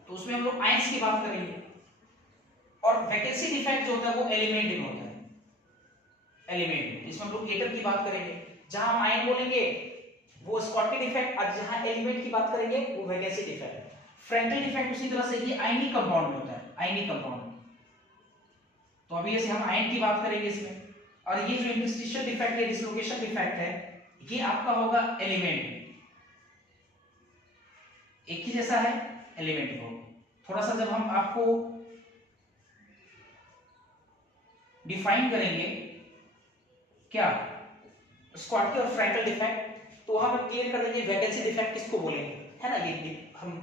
तो उसमें हम लोग आयंस की बात करेंगे। और वैकेंसी डिफेक्ट जो होता है वो एलिमेंट में होता है, एलिमेंट, इसमें हम लोग एटम की बात करेंगे। जहां हम आयन बोलेंगे वो स्कॉटकी डिफेक्ट, और जहां एलिमेंट की बात करेंगे वो वैकेंसी डिफेक्ट। फ्रंटल डिफेक्ट उसी तरह से ये आयनिक कंपाउंड में होता है, आयनिक कंपाउंड। तो अभी ऐसे हम आयन की बात करेंगे इसमें। और ये जो इंटरस्टिशियल डिफेक्ट है, डिसलोकेशन डिफेक्ट है, ये आपका होगा एलिमेंट में, एक ही जैसा है एलिमेंट को। थोड़ा सा जब हम आपको डिफाइन करेंगे क्या स्कॉटकी और फ्रंटल डिफेक्ट, तो हम क्लियर कर देंगे वैकेंसी डिफेक्ट किसको बोलेंगे, है ना, ये हम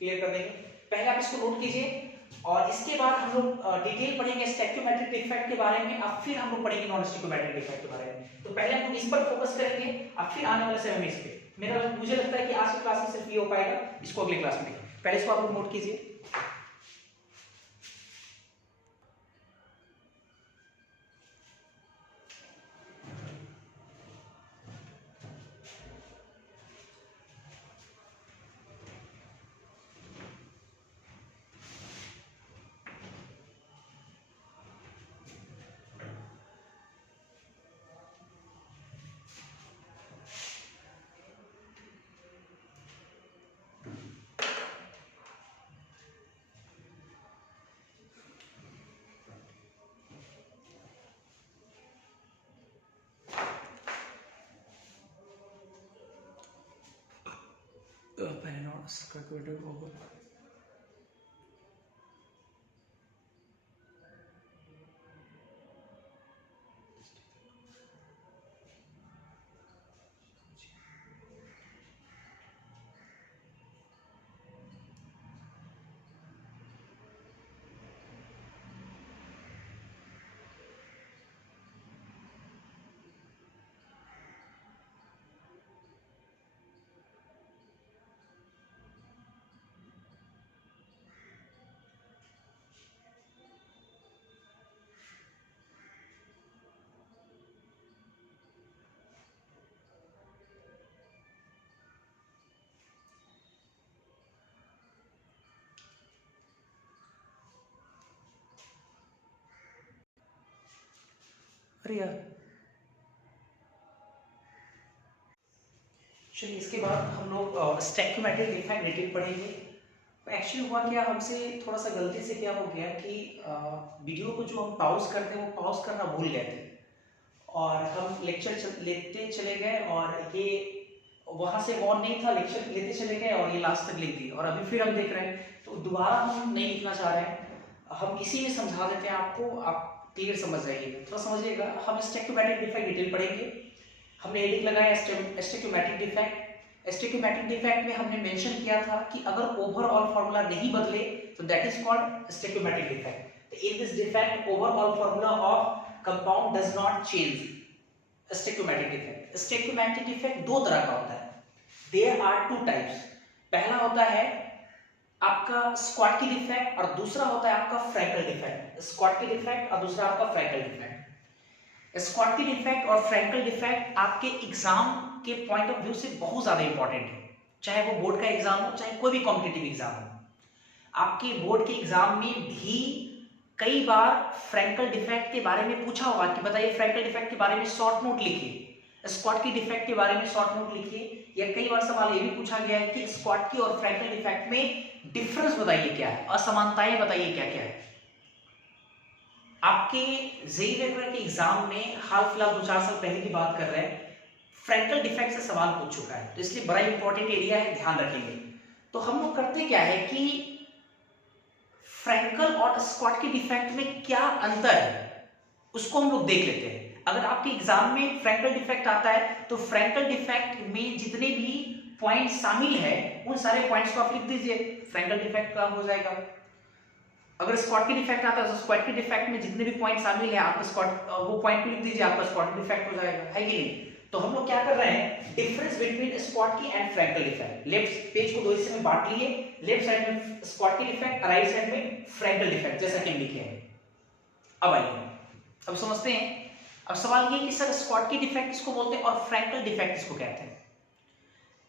क्लियर कर देंगे। पहले आप इसको नोट कीजिए, और इसके बाद हम लोग डिटेल पढ़ेंगे स्टैक्योमेट्रिक डिफेक्ट के बारे में, अब फिर हम लोग पढ़ेंगे नॉन स्टैक्योमेट्रिक डिफेक्ट के बारे में। तो पहले हम लोग इस पर फोकस करेंगे, अब फिर आने वाले समय में इस पे। मुझे लगता है कि आज की क्लास में सिर्फ ये हो पाएगा, इसको अगली क्लास में। पहले इसको आप लोग नोट कीजिए। पहले नॉन स्टैक्योमेट्रिक होगा। अरे यार, चलिए इसके बाद हम लोग स्टैक्योमेट्रिक डिफेक्ट डिटेल पढ़ेंगे। तो एक्चुअली हुआ क्या, हमसे थोड़ा सा गलती से क्या हो गया कि वीडियो को जो हम पॉज करते हैं वो पॉज करना भूल गए थे, और हम लेक्चर लेते चले गए, और ये वहाँ से ऑन नहीं था, लेक्चर लेते चले गए और ये लास्ट तक लिख दी, और अभी फिर हम देख रहे हैं। तो दोबारा हम नहीं लिखना चाह रहे हैं, हम इसी में समझा देते हैं आपको, आप क्लियर समझ जाइएगा, थोड़ा समझिएगा। हम स्टैक्योमेट्रिक डिफेक्ट डिटेल पढ़ेंगे। हमने हेडिंग लगाया स्टैक्योमेट्रिक डिफेक्ट। स्टैक्योमेट्रिक डिफेक्ट में हमने मेंशन किया था कि अगर ओवरऑल फार्मूला नहीं बदले तो that is called stoichiometric defect. In this defect overall formula of compound does not change. Stoichiometric defect, stoichiometric defect दो तरह का होता है, देयर आर टू टाइप्स। पहला होता है आपका स्कॉटकी डिफेक्ट, और दूसरा होता है आपका फ्रैंकल डिफेक्ट। स्कॉटकी डिफेक्ट और दूसरा आपका फ्रैंकल डिफेक्ट। स्कॉटकी डिफेक्ट और फ्रैंकल डिफेक्ट आपके एग्जाम के पॉइंट ऑफ व्यू से बहुत ज्यादा इंपॉर्टेंट है, चाहे वो बोर्ड का एग्जाम हो, चाहे कोई भी कॉम्पिटिटिव एग्जाम हो। आपके बोर्ड के एग्जाम में भी कई बार फ्रैंकल डिफेक्ट के बारे में पूछा होगा कि बताइए फ्रैंकल डिफेक्ट के बारे में शॉर्ट नोट लिखिए, स्कॉटकी डिफेक्ट के बारे में शॉर्ट नोट लिखिए, या कई बार सवाल ये भी पूछा गया है कि स्कॉटकी और फ्रैंकल डिफेक्ट में डिफरेंस बताइए क्या है, असमानताएं बताइए क्या क्या है। आपके जेईई वगैरह के एग्जाम में हाल फिलहाल 2-4 साल पहले की बात कर रहे हैं, फ्रैंकल डिफेक्ट से सवाल पूछ चुका है, तो इसलिए बड़ा इंपॉर्टेंट एरिया है, ध्यान रखेंगे। तो हम लोग करते क्या है कि फ्रैंकल और स्कॉटकी डिफेक्ट में क्या अंतर है उसको हम लोग देख लेते हैं। अगर आपके एग्जाम में फ्रैंकल डिफेक्ट आता है तो फ्रैंकल डिफेक्ट में जितने भी पॉइंट शामिल है उन सारे पॉइंट्स को आप लिख दीजिए, फ्रैंकल डिफेक्ट का हो जाएगा। अगर स्कॉटकी डिफेक्ट आता है तो स्कॉटकी डिफेक्ट में जितने भी पॉइंट शामिल है आप वो पॉइंट को लिख दीजिए, आपका स्कॉटकी डिफेक्ट हो जाएगा, है कि नहीं। तो हम लोग क्या कर रहे हैं, difference between Schottky and Frenkel defect, left page को दो हिस्से में बांट लिए, लेफ्ट साइड में स्कॉटकी डिफेक्ट, राइट साइड में फ्रैंकल डिफेक्ट, जैसा कि हम लिखे हैं। अब आइए अब समझते हैं। अब सवाल ये कि सर स्कॉटकी डिफेक्ट किसको बोलते हैं और फ्रैंकल डिफेक्ट किसको कहते हैं।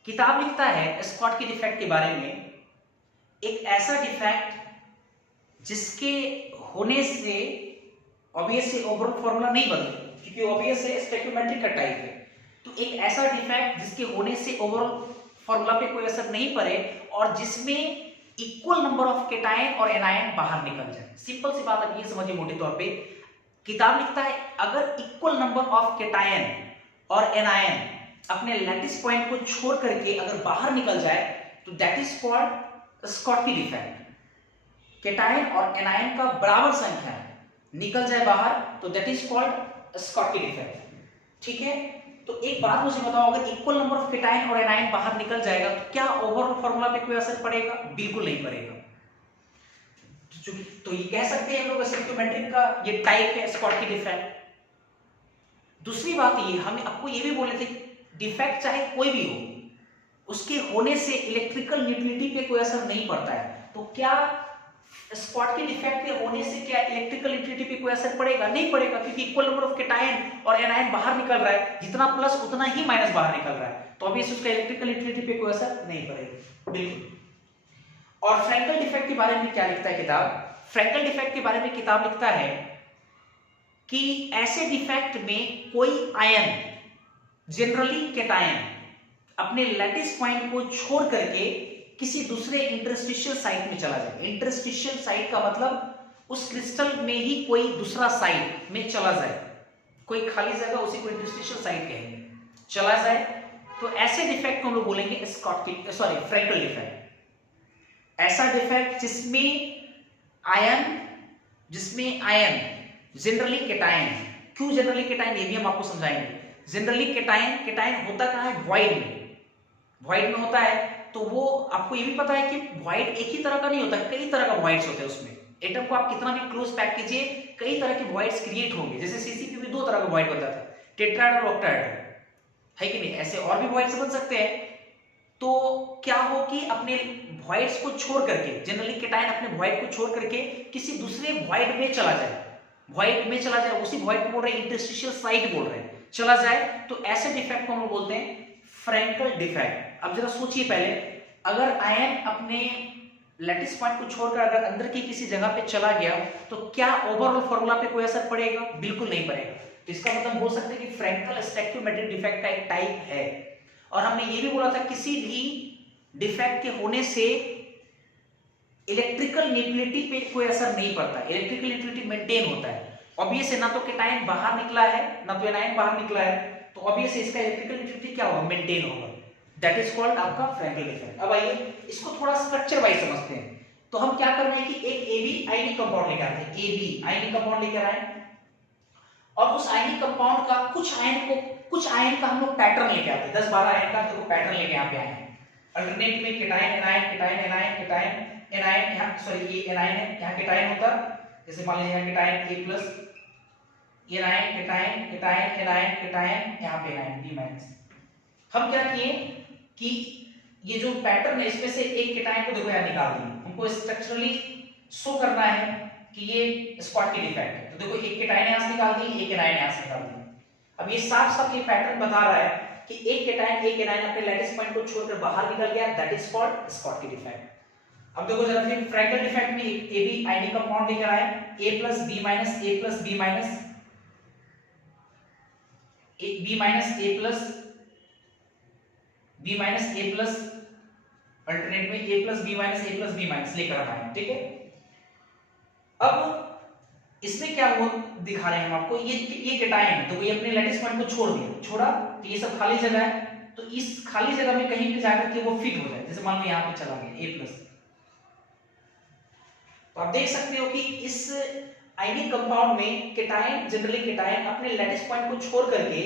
किताब लिखता है स्कॉटकी डिफेक्ट के बारे में, एक ऐसा डिफेक्ट जिसके होने से ऑब्वियसली ओवरऑल फॉर्मूला नहीं बदले, क्योंकि ऑब्वियस है स्टोइकियोमेट्रिक का टाइप है, तो एक ऐसा डिफेक्ट जिसके होने से ओवरऑल फॉर्मूला पे कोई असर नहीं पड़े और जिसमें इक्वल नंबर ऑफ केटायन और एनायन बाहर निकल जाए। सिंपल सी बात आप ये समझिए मोटे तौर पे, किताब लिखता है अगर इक्वल नंबर ऑफ केटायन और एनायन अपने लैटिस पॉइंट को छोड़ करके अगर बाहर निकल जाए तो that is called Schottky defect. Cation और एनायन का बराबर संख्या निकल जाए बाहर तो that is called Schottky defect. ठीक है, तो एक बात मुझे बताओ, अगर इक्वल नंबर ऑफ केटायन और एनायन बाहर निकल जाएगा तो क्या ओवरऑल फॉर्मूला पे कोई असर पड़ेगा? बिल्कुल नहीं पड़ेगा। तो ये कह सकते हैं हम लोग स्टोइकियोमेट्रिक का ये टाइप है स्कॉटकी डिफेक्ट। दूसरी बात ये हम आपको ये भी बोले थे, डिफेक्ट चाहे कोई भी हो उसके होने से इलेक्ट्रिकल न्यूट्रलिटी पे कोई असर नहीं पड़ता है, तो क्या स्कॉटकी डिफेक्ट के होने से क्या इलेक्ट्रिकल न्यूट्रलिटी पे कोई असर पड़ेगा? नहीं पड़ेगा, क्योंकि इक्वल नंबर ऑफ केटायन और एनायन बाहर निकल रहा है, जितना प्लस उतना ही माइनस बाहर निकल रहा है, तो अभी उसका इलेक्ट्रिकल न्यूट्रलिटी पे कोई असर नहीं पड़ेगा। बिल्कुल। और फ्रैंकल डिफेक्ट के बारे में क्या लिखता है किताब? फ्रैंकल डिफेक्ट के बारे में किताब लिखता है कि ऐसे डिफेक्ट में कोई आयन, जनरली केटायन, अपने लैटिस पॉइंट को छोड़ करके किसी दूसरे इंटरस्टिशियल साइट में चला जाए। इंटरस्टिशियल साइट का मतलब उस क्रिस्टल में ही कोई दूसरा साइट में चला जाए, कोई खाली जगह उसी को इंटरस्टिशियल साइट कहेंगे, चला जाए, तो ऐसे डिफेक्ट को हम लोग बोलेंगे फ्रैंकल डिफेक्ट। ऐसा डिफेक्ट जिसमें आयन जनरली केटायन, क्यों जनरली केटायन ये भी हम आपको समझाएंगे। जनरली केटायन होता कहां है? वॉइड में होता है, तो वो आपको ये भी पता है कि वॉइड एक ही तरह का नहीं होता, कई तरह का वॉइड्स होते हैं उसमें। एटम को आप कितना भी क्लोज पैक कीजिए कई तरह के वॉइड्स क्रिएट होंगे, जैसे सीसीपी में 2 तरह का वॉइड बनता था, टेट्राहेड्रल और ऑक्टाहेड्रल, है कि नहीं। ऐसे और भी वॉइड्स बन सकते हैं। तो क्या हो कि अपने वॉइड्स को छोड़ करके, जनरली केटायन अपने वॉइड को छोड़ करके किसी दूसरे वॉइड में चला जाए, उसी वॉइड को बोल रहे हैं इंटरस्टिशियल साइट बोल रहे हैं, चला जाए, तो ऐसे डिफेक्ट को हम लोग बोलते हैं फ्रैंकल डिफेक्ट। अब जरा सोचिए पहले, अगर आयन अपने लैटिस पॉइंट को छोड़कर अगर अंदर की किसी जगह पे चला गया तो क्या ओवरऑल फॉर्मूला पे कोई असर पड़ेगा? बिल्कुल नहीं पड़ेगा। तो इसका मतलब बोल सकते हैं कि फ्रैंकल स्टोइकियोमेट्रिक डिफेक्ट का एक टाइप है। और हमने ये भी बोला था किसी भी डिफेक्ट के होने से इलेक्ट्रिकल न्यूट्रलिटी पे कोई असर नहीं पड़ता, इलेक्ट्रिकल न्यूट्रलिटी मेंटेन होता है। ऑब्वियस है, ना तो केटायन बाहर निकला है ना तो एनायन बाहर निकला है, तो ऑब्वियस इसका इलेक्ट्रिकल न्यूट्रलिटी क्या होगा? मेंटेन होगा। दैट इज कॉल्ड आपका फ्रैंकल डिफेक्ट। अब आइए इसको थोड़ा स्ट्रक्चर वाइज समझते हैं। तो हम क्या कर रहे हैं कि एक एबी आयनिक कंपाउंड लेकर आते हैं, एबी आयनिक कंपाउंड लेकर आए, और उस आयनिक कंपाउंड का कुछ आयन का हम लोग पैटर्न लेके आते हैं, 10-12 आयन का देखो पैटर्न लेके यहाँ पे आए हैं। अल्टरनेट में cation anion cation anion cation anion, यहाँ सॉरी ये एनायन है, यहाँ केटायन होता, जैसे मान लीजिए यहाँ cation A+, anion cation cation anion cation, यहाँ पे एनायन B-। हम क्या किए कि ये जो पैटर्न है इसमें से एक केटायन को देखो यहाँ निकाल दिए, हमको स्ट्रक्चरली शो करना है कि ये स्कॉटकी डिफेक्ट है। तो देखो एक केटायन यहाँ से निकाल दी, एक एनायन यहाँ से निकाल दी। अब ये साफ ये पैटर्न बता रहा है कि एक केटायन एक एनायन अपने लैटिस पॉइंट को छोड़कर बाहर निकल गया, that is called Schottky defect. अब देखो जरा फिर फ्रैंकल डिफेक्ट में AB आयनिक कंपाउंड लेकर आए, A+B-, A+B-, A+B-, A+B- B minus A plus, alternate में A plus B minus A plus B minus लेकर आना है, ठीक है। अब इसमें क्या वो दिखा रहे हैं हम आपको, ये कैटायन है, तो ये अपने लैटिस पॉइंट को छोड़ दिया, छोड़ा तो ये सब खाली जगह है, तो इस खाली जगह में कहीं भी जाकर के वो फिट हो जाए, जैसे मान लो यहाँ पे चला गया ए प्लस। तो आप देख सकते हो कि इस आयनिक कंपाउंड में कैटायन, जनरली कैटायन अपने लैटिस पॉइंट को छोड़ करके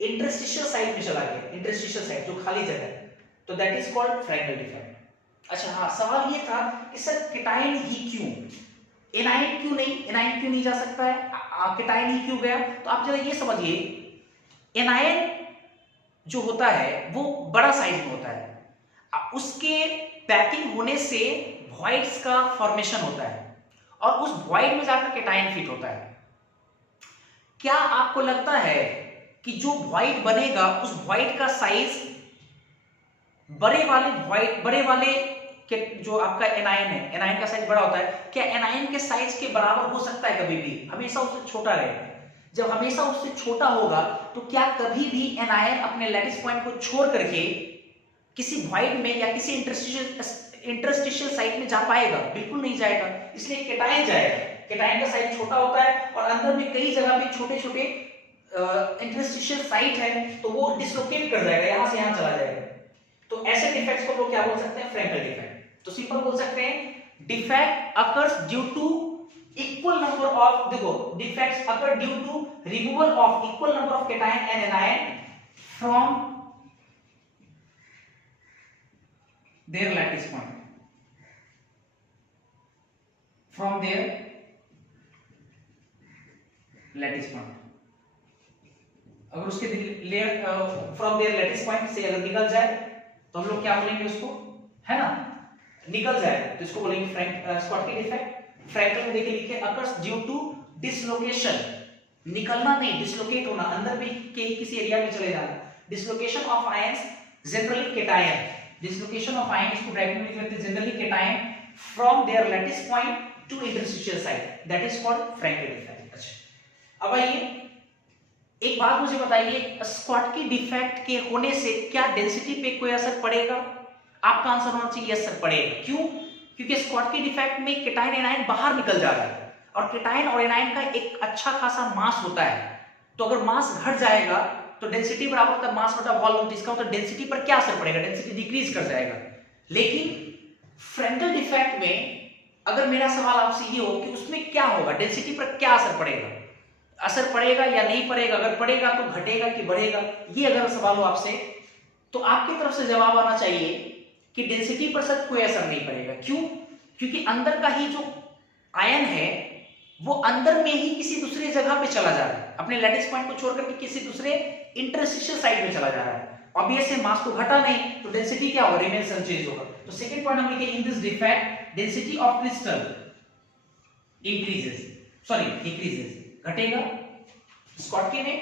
इंटरस्टिशियल साइट में चला गया, इंटरस्टिशियल साइट जो खाली जगह है, तो that is called Frenkel defect. अच्छा हाँ, सवाल ये था कि सर कैटायन ही क्यों, एनायन क्यों नहीं, एनायन क्यों नहीं जा सकता है, कैटायन ही क्यों गया? तो आप जरा ये समझिए, एनायन जो होता है वो बड़ा साइज में होता है, उसके पैकिंग होने से वॉइड्स का फॉर्मेशन होता है और उस वॉइड में जाकर कैटायन फिट होता है। क्या आपको लगता है कि जो वॉइड बनेगा उस वॉइड का साइज बड़े वाले के जो आपका एनायन है, एनायन का साइज बड़ा होता है, क्या एनायन के साइज के बराबर हो सकता है? कभी भी हमेशा उससे छोटा रहेगा। जब हमेशा उससे छोटा होगा तो क्या कभी भी एनायन अपने लैटिस पॉइंट को छोड़ करके किसी वॉइड में या किसी इंटरस्टिशियल साइट में जा पाएगा? बिल्कुल नहीं जाएगा। इसलिए कैटायन जाएगा, कैटायन का साइज छोटा होता है और अंदर में कई जगह पे छोटे छोटे इंटरस्टिशियल साइट है, तो वो डिसलोकेट कर जाएगा, यहां से यहां चला जाएगा। तो ऐसे डिफेक्ट्स को लोग क्या बोल सकते हैं? Frenkel defect. तो सिंपल बोल सकते हैं defect occurs due to equal number of, देखो defects occur due to removal of equal number of cation and anion from their lattice point, from their lattice point. अगर उसके फ्रॉम देयर लैटिस पॉइंट से अगर निकल जाए तो हम लोग क्या बोलेंगे उसको, है ना, निकल जाए तो इसको बोलेंगे स्कॉटकी डिफेक्ट। फ्रैंकल में देखिए लिखे अकर्स ड्यू टू डिसलोकेशन, निकलना नहीं, डिसलोकेट होना, अंदर भी किसी एरिया में चले जाना। Dislocation of ions generally cation, dislocation of ion इसको ब्रैकेट में लिख लेते हैं generally cation from their lattice point to interstitial site, that is called Frenkel defect. अच्छा अब आइए एक बात मुझे बताइए, स्कॉटकी डिफेक्ट के होने से क्या डेंसिटी पे कोई असर पड़ेगा? आपका आंसर होना चाहिए यस सर पड़ेगा। क्यों? क्योंकि स्कॉटकी डिफेक्ट में कैटायन एनायन बाहर निकल जा रहा है और कैटायन और एनायन का एक अच्छा खासा मास होता है, तो अगर मास घट जाएगा तो डेंसिटी बराबर होता है मास बटा वॉल्यूम, इसका मतलब डेंसिटी पर क्या असर पड़ेगा? डेंसिटी डिक्रीज कर जाएगा। लेकिन फ्रैंकल डिफेक्ट में अगर मेरा सवाल आपसे ये हो कि उसमें क्या होगा, डेंसिटी पर क्या असर पड़ेगा, असर पड़ेगा या नहीं पड़ेगा, अगर पड़ेगा तो घटेगा कि बढ़ेगा, ये अगर सवाल हो आपसे तो आपकी तरफ से जवाब आना चाहिए कि डेंसिटी पर सर कोई असर नहीं पड़ेगा। क्यों? क्योंकि अंदर का ही जो आयन है वो अंदर में ही किसी दूसरे जगह पे चला जा रहा है, अपने लैटिस पॉइंट को छोड़ करके किसी दूसरे इंटरस्टिशियल साइट में चला जा रहा है। ऑब्वियस है मास तो घटा नहीं, तो डेंसिटी क्या होगा? रिमेन्स अनचेंज होगा। तो सेकंड पॉइंट हम लिखेंगे in this defect density of crystal increases, sorry decreases, घटेगा स्कॉटकी में,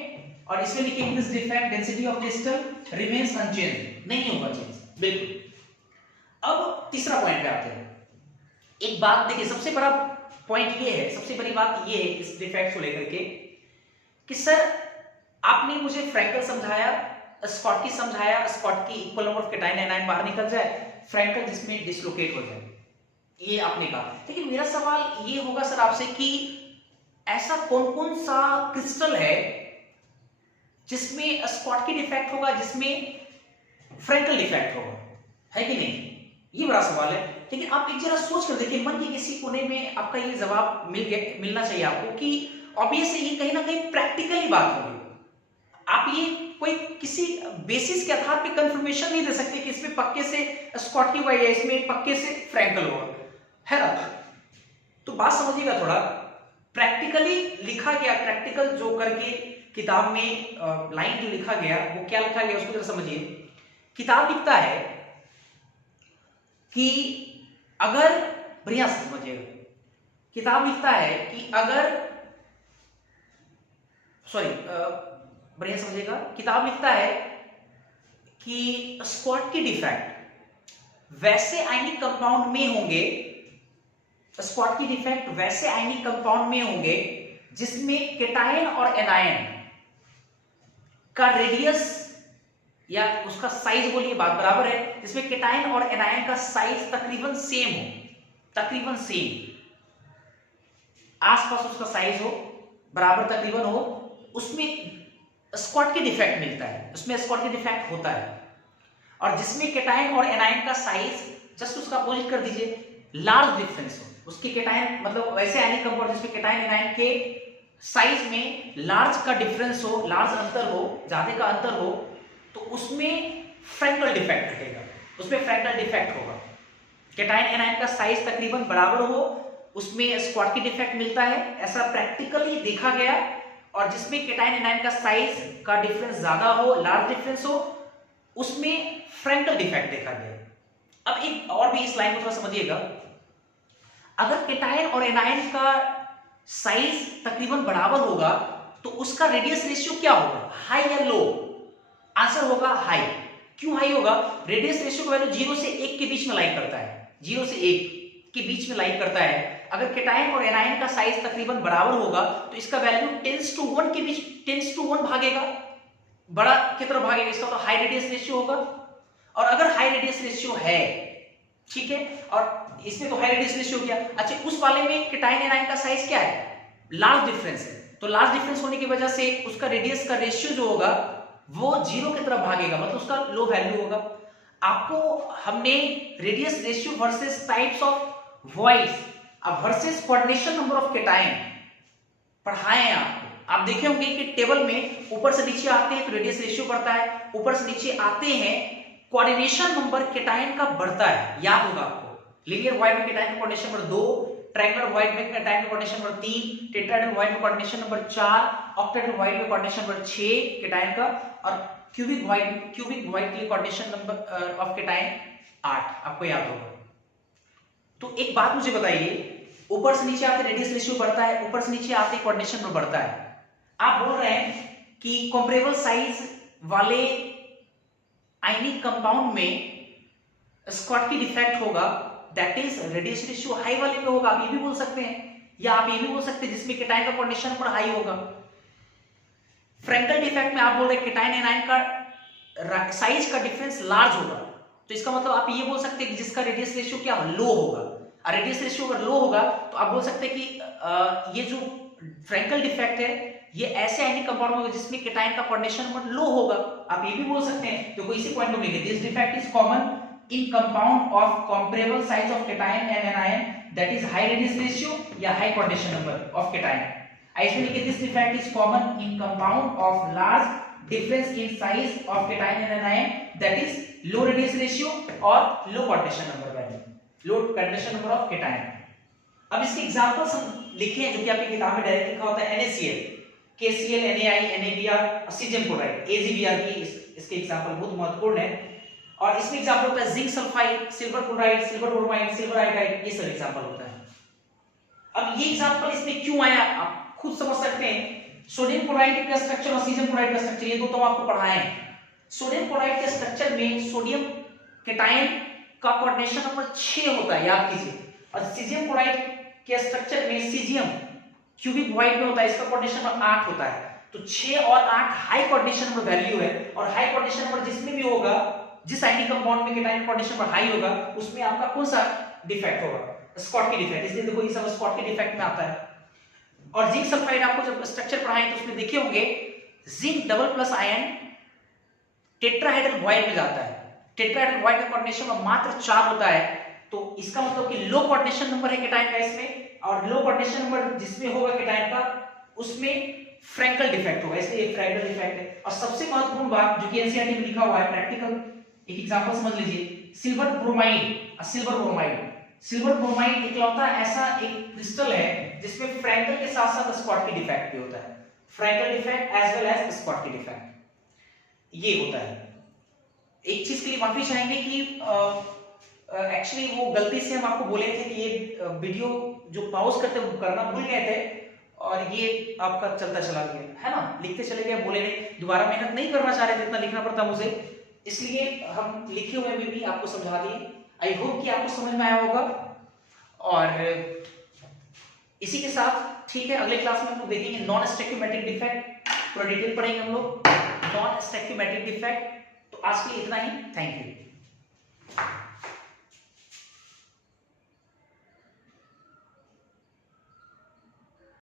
और इसमें लिखेंगे in this defect density of crystal remains unchange, नहीं होगा चेंज, बिल्कुल। अब तीसरा पॉइंट पे आते हैं। एक बात देखिए, सबसे बड़ा पॉइंट ये है, सबसे बड़ी बात ये है इस डिफेक्ट को लेकर के कि सर आपने मुझे फ्रैंकल समझाया, स्कॉटकी समझाया, Schottky equal number of cation anion बाहर निकल जाए, फ्रैंकल जिसमें डिसलोकेट हो जाए, ये आपने कहा। लेकिन मेरा सवाल ये होगा सर आपसे कि ऐसा कौन कौन सा क्रिस्टल है जिसमें स्कॉटकी डिफेक्ट होगा, जिसमें फ्रैंकल डिफेक्ट होगा, है कि नहीं? ये बड़ा सवाल है। लेकिन आप एक जरा सोच कर देखिए, मन के किसी कोने में आपका ये जवाब मिलना चाहिए आपको कि ऑब्वियसली ये कहीं ना कहीं प्रैक्टिकली बात होगी। आप ये कोई किसी बेसिस के आधार पे कंफर्मेशन नहीं दे सकते कि इसमें पक्के से स्कॉटकी होगा या इसमें पक्के से फ्रैंकल होगा, है ना? तो बात समझिएगा थोड़ा, प्रैक्टिकली लिखा गया, प्रैक्टिकल जो करके किताब में लाइन जो लिखा गया वो क्या लिखा गया उसको जरा समझिए। किताब लिखता है कि अगर, बढ़िया से समझिएगा, किताब लिखता है कि अगर, सॉरी बढ़िया समझिएगा, किताब लिखता है कि स्कॉटकी डिफेक्ट वैसे आयनिक कंपाउंड में होंगे, स्कॉटकी डिफेक्ट वैसे आयनिक कंपाउंड में होंगे जिसमें कैटायन और एनायन का रेडियस या उसका साइज बोलिए बात बराबर है, जिसमें केटायन और एनायन का साइज तकरीबन सेम हो, तकरीबन सेम, आसपास उसका साइज हो, बराबर तकरीबन हो, उसमें स्क्वाट डिफेक्ट मिलता है, उसमें स्क्वाट डिफेक्ट होता है। और जिसमें केटायन और एनायन का साइज जस्ट उसका अपोजिट कर दीजिए, लार्ज डिफरेंस हो, उसके केटायन मतलब वैसे आयनिक कंपाउंड जिसमें केटायन एनायन के साइज में लार्ज का डिफरेंस हो, लार्ज अंतर हो, ज्यादा का अंतर हो, तो उसमें फ्रैक्टल डिफेक्ट घटेगा, उसमें फ्रैक्टल डिफेक्ट होगा। केटायन एनायन का साइज तकरीबन बराबर हो, उसमें स्क्वाट डिफेक्ट मिलता है, ऐसा प्रैक्टिकली देखा गया। और जिसमें केटायन एनायन का साइज का डिफरेंस ज्यादा हो, लार्ज डिफरेंस हो, उसमें फ्रैक्टल डिफेक्ट देखा गया। अब एक और भी इस लाइन को थोड़ा समझिएगा, अगर केटायन और एनायन का साइज तकरीबन बराबर होगा तो उसका रेडियस रेशियो क्या होगा, हाई या लो? आंसर होगा हाई। क्यों हाई होगा? रेडियस रेशियो का वैल्यू 0 से 1 के बीच में लाई करता है, 0 से 1 के बीच में लाई करता है। अगर केटायन और एनायन का साइज तकरीबन बराबर होगा तो इसका वैल्यू 10:1 के बीच 10:1 भागेगा, बड़ा की तरफ भागेगा, इसका तो हाई रेडियस रेशियो होगा। और अगर हाई रेडियस रेशियो है, ठीक है, और इसमें तो हाई रेडियस रेशियो हो गया, अच्छा उस वाले में केटायन एनायन का साइज क्या है, लार्ज डिफरेंस है, तो लार्ज डिफरेंस होने की वजह से उसका रेडियस का रेशियो जो होगा वो 0 की तरफ भागेगा, मतलब उसका लो वैल्यू होगा। आपको हमने radius ratio versus types of voids versus coordination number of cation पढ़ाए हैं आपको। आप देखे होंगे कि टेबल में ऊपर से नीचे आते हैं तो रेडियस रेशियो बढ़ता है, ऊपर से नीचे आते हैं कोऑर्डिनेशन नंबर केटायन का बढ़ता है, याद होगा आपको। लीनियर वॉइड में केटायन का कोऑर्डिनेशन नंबर 2, ट्रायंगुलर वॉइड में केटायन का कोऑर्डिनेशन नंबर 3, टेट्राहेड्रल वॉइड में कोऑर्डिनेशन नंबर 4, ऑक्टाहेड्रल वॉइड में कोऑर्डिनेशन नंबर 6 केटायन का, और क्यूबिक वॉइड के लिए कोऑर्डिनेशन नंबर ऑफ केटायन 8, आपको याद होगा। तो एक बात मुझे बताइए, ऊपर से नीचे आते रेडियस रेशियो बढ़ता है, ऊपर से नीचे आते कोऑर्डिनेशन नंबर बढ़ता है, आप बोल रहे हैं कि कंपैरेबल साइज वाले आयनिक कंपाउंड में स्क्वाटकी डिफेक्ट होगा, that is radius ratio high वाले में होगा, आप ये भी बोल सकते हैं, या आप ये भी बोल सकते हैं जिसमें केटायन का कोऑर्डिनेशन नंबर हाई होगा। फ्रैक्टल डिफेक्ट में आप बोल रहे हैं केटायन एनायन का साइज का डिफरेंस लार्ज होगा, तो इसका मतलब आप ये बोल सकते हैं कि जिसका रेडियस रेशियो क्या लो होगा, और रेडियस रेशियो अगर लो होगा तो आप बोल सकते हैं कि ये जो फ्रैक्टल डिफेक्ट है ये ऐसे आयनिक कंपाउंड होगा जिसमें केटायन का कोऑर्डिनेशन नंबर लो होगा, आप ये भी बोल सकते हैं। तो इसी पॉइंट को लिखिए, this defect is common in compound of comparable size of cation and anion that is high radius ratio या high coordination number of cation. ऐसे लिखिए, this defect is common in compound of large difference in size of cation and anion that is low radius ratio और low coordination number value, low coordination number of cation। अब इसके examples हम लिखे हैं जो कि आपकी किताब में डायरेक्ट लिखा होता है, NaCl, KCl, NaI, NaBr और सीजियम क्लोराइड, AgBr की इसके एग्जांपल बहुत महत्वपूर्ण है। और इसमें एग्जांपल होता है zinc sulphide, silver chloride, silver bromide, silver iodide, ये सब एग्जांपल होता है। अब ये एग्जांपल इसमें क्यों आया आप खुद समझ सकते हैं। सोडियम क्लोराइड का स्ट्रक्चर और सीजियम क्लोराइड का स्ट्रक्चर ये दो तो आपको पढ़ाए हैं। सोडियम क्लोराइड के स्ट्रक्चर में सोडियम केटायन का कोऑर्डिनेशन नंबर 6 होता है, याद कीजिए, और सीजियम क्लोराइड के स्ट्रक्चर में सीजियम क्यूबिक वॉइड में होता है, इसका कोऑर्डिनेशन नंबर 8 होता है। तो 6 और 8 हाई कोऑर्डिनेशन नंबर वैल्यू है, और हाई कोऑर्डिनेशन नंबर जिसमें भी होगा, जिस आयनिक कंपाउंड में केटायन कोऑर्डिनेशन नंबर हाई होगा उसमें आपका कौन सा डिफेक्ट होगा, स्कॉटकी डिफेक्ट। इसलिए देखो ये सब स्कॉटकी डिफेक्ट में आता है। और जिंक सल्फाइड आपको जब स्ट्रक्चर पढ़ाएं तो उसमें देखे होंगे zinc double plus ion tetrahedral void में जाता है, टेट्राहेड्रल वॉइड का कोऑर्डिनेशन नंबर मात्र 4 होता है, तो इसका मतलब कि लो कोऑर्डिनेशन नंबर है केटायन का इसमें, और लो कोऑर्डिनेशन नंबर जिसमें होगा केटायन का उसमें फ्रैक्टल डिफेक्ट होगा, इसलिए ये फ्रैक्टल डिफेक्ट है। और सबसे महत्वपूर्ण बात जो कि एनसीईआरटी में लिखा हुआ है प्रैक्टिकल, एक एग्जांपल समझ लीजिए, silver bromide, silver bromide, silver bromide इकलौता ऐसा एक क्रिस्टल है जिसमें फ्रैक्टल के साथ साथ स्कॉटकी डिफेक्ट भी होता है, Frenkel defect as well as Schottky defect ये होता है। एक चीज के लिए माफी चाहेंगे कि एक्चुअली वो गलती से हम आपको बोले थे कि ये वीडियो जो पॉज करते वो करना भूल गए थे, और ये आपका चलता चला गया है ना, लिखते चले गए, बोले नहीं, दोबारा मेहनत नहीं करना चाह रहे थे, इतना लिखना पड़ता मुझे, इसलिए हम लिखे हुए में भी आपको समझा दिए। आई होप कि आपको समझ में आया होगा। और इसी के साथ ठीक है, अगले क्लास में हम लोग देखेंगे नॉन स्टोइकियोमेट्रिक डिफेक्ट, पूरा डिटेल पढ़ेंगे हम लोग नॉन स्टोइकियोमेट्रिक डिफेक्ट। तो आज के लिए इतना ही, थैंक यू।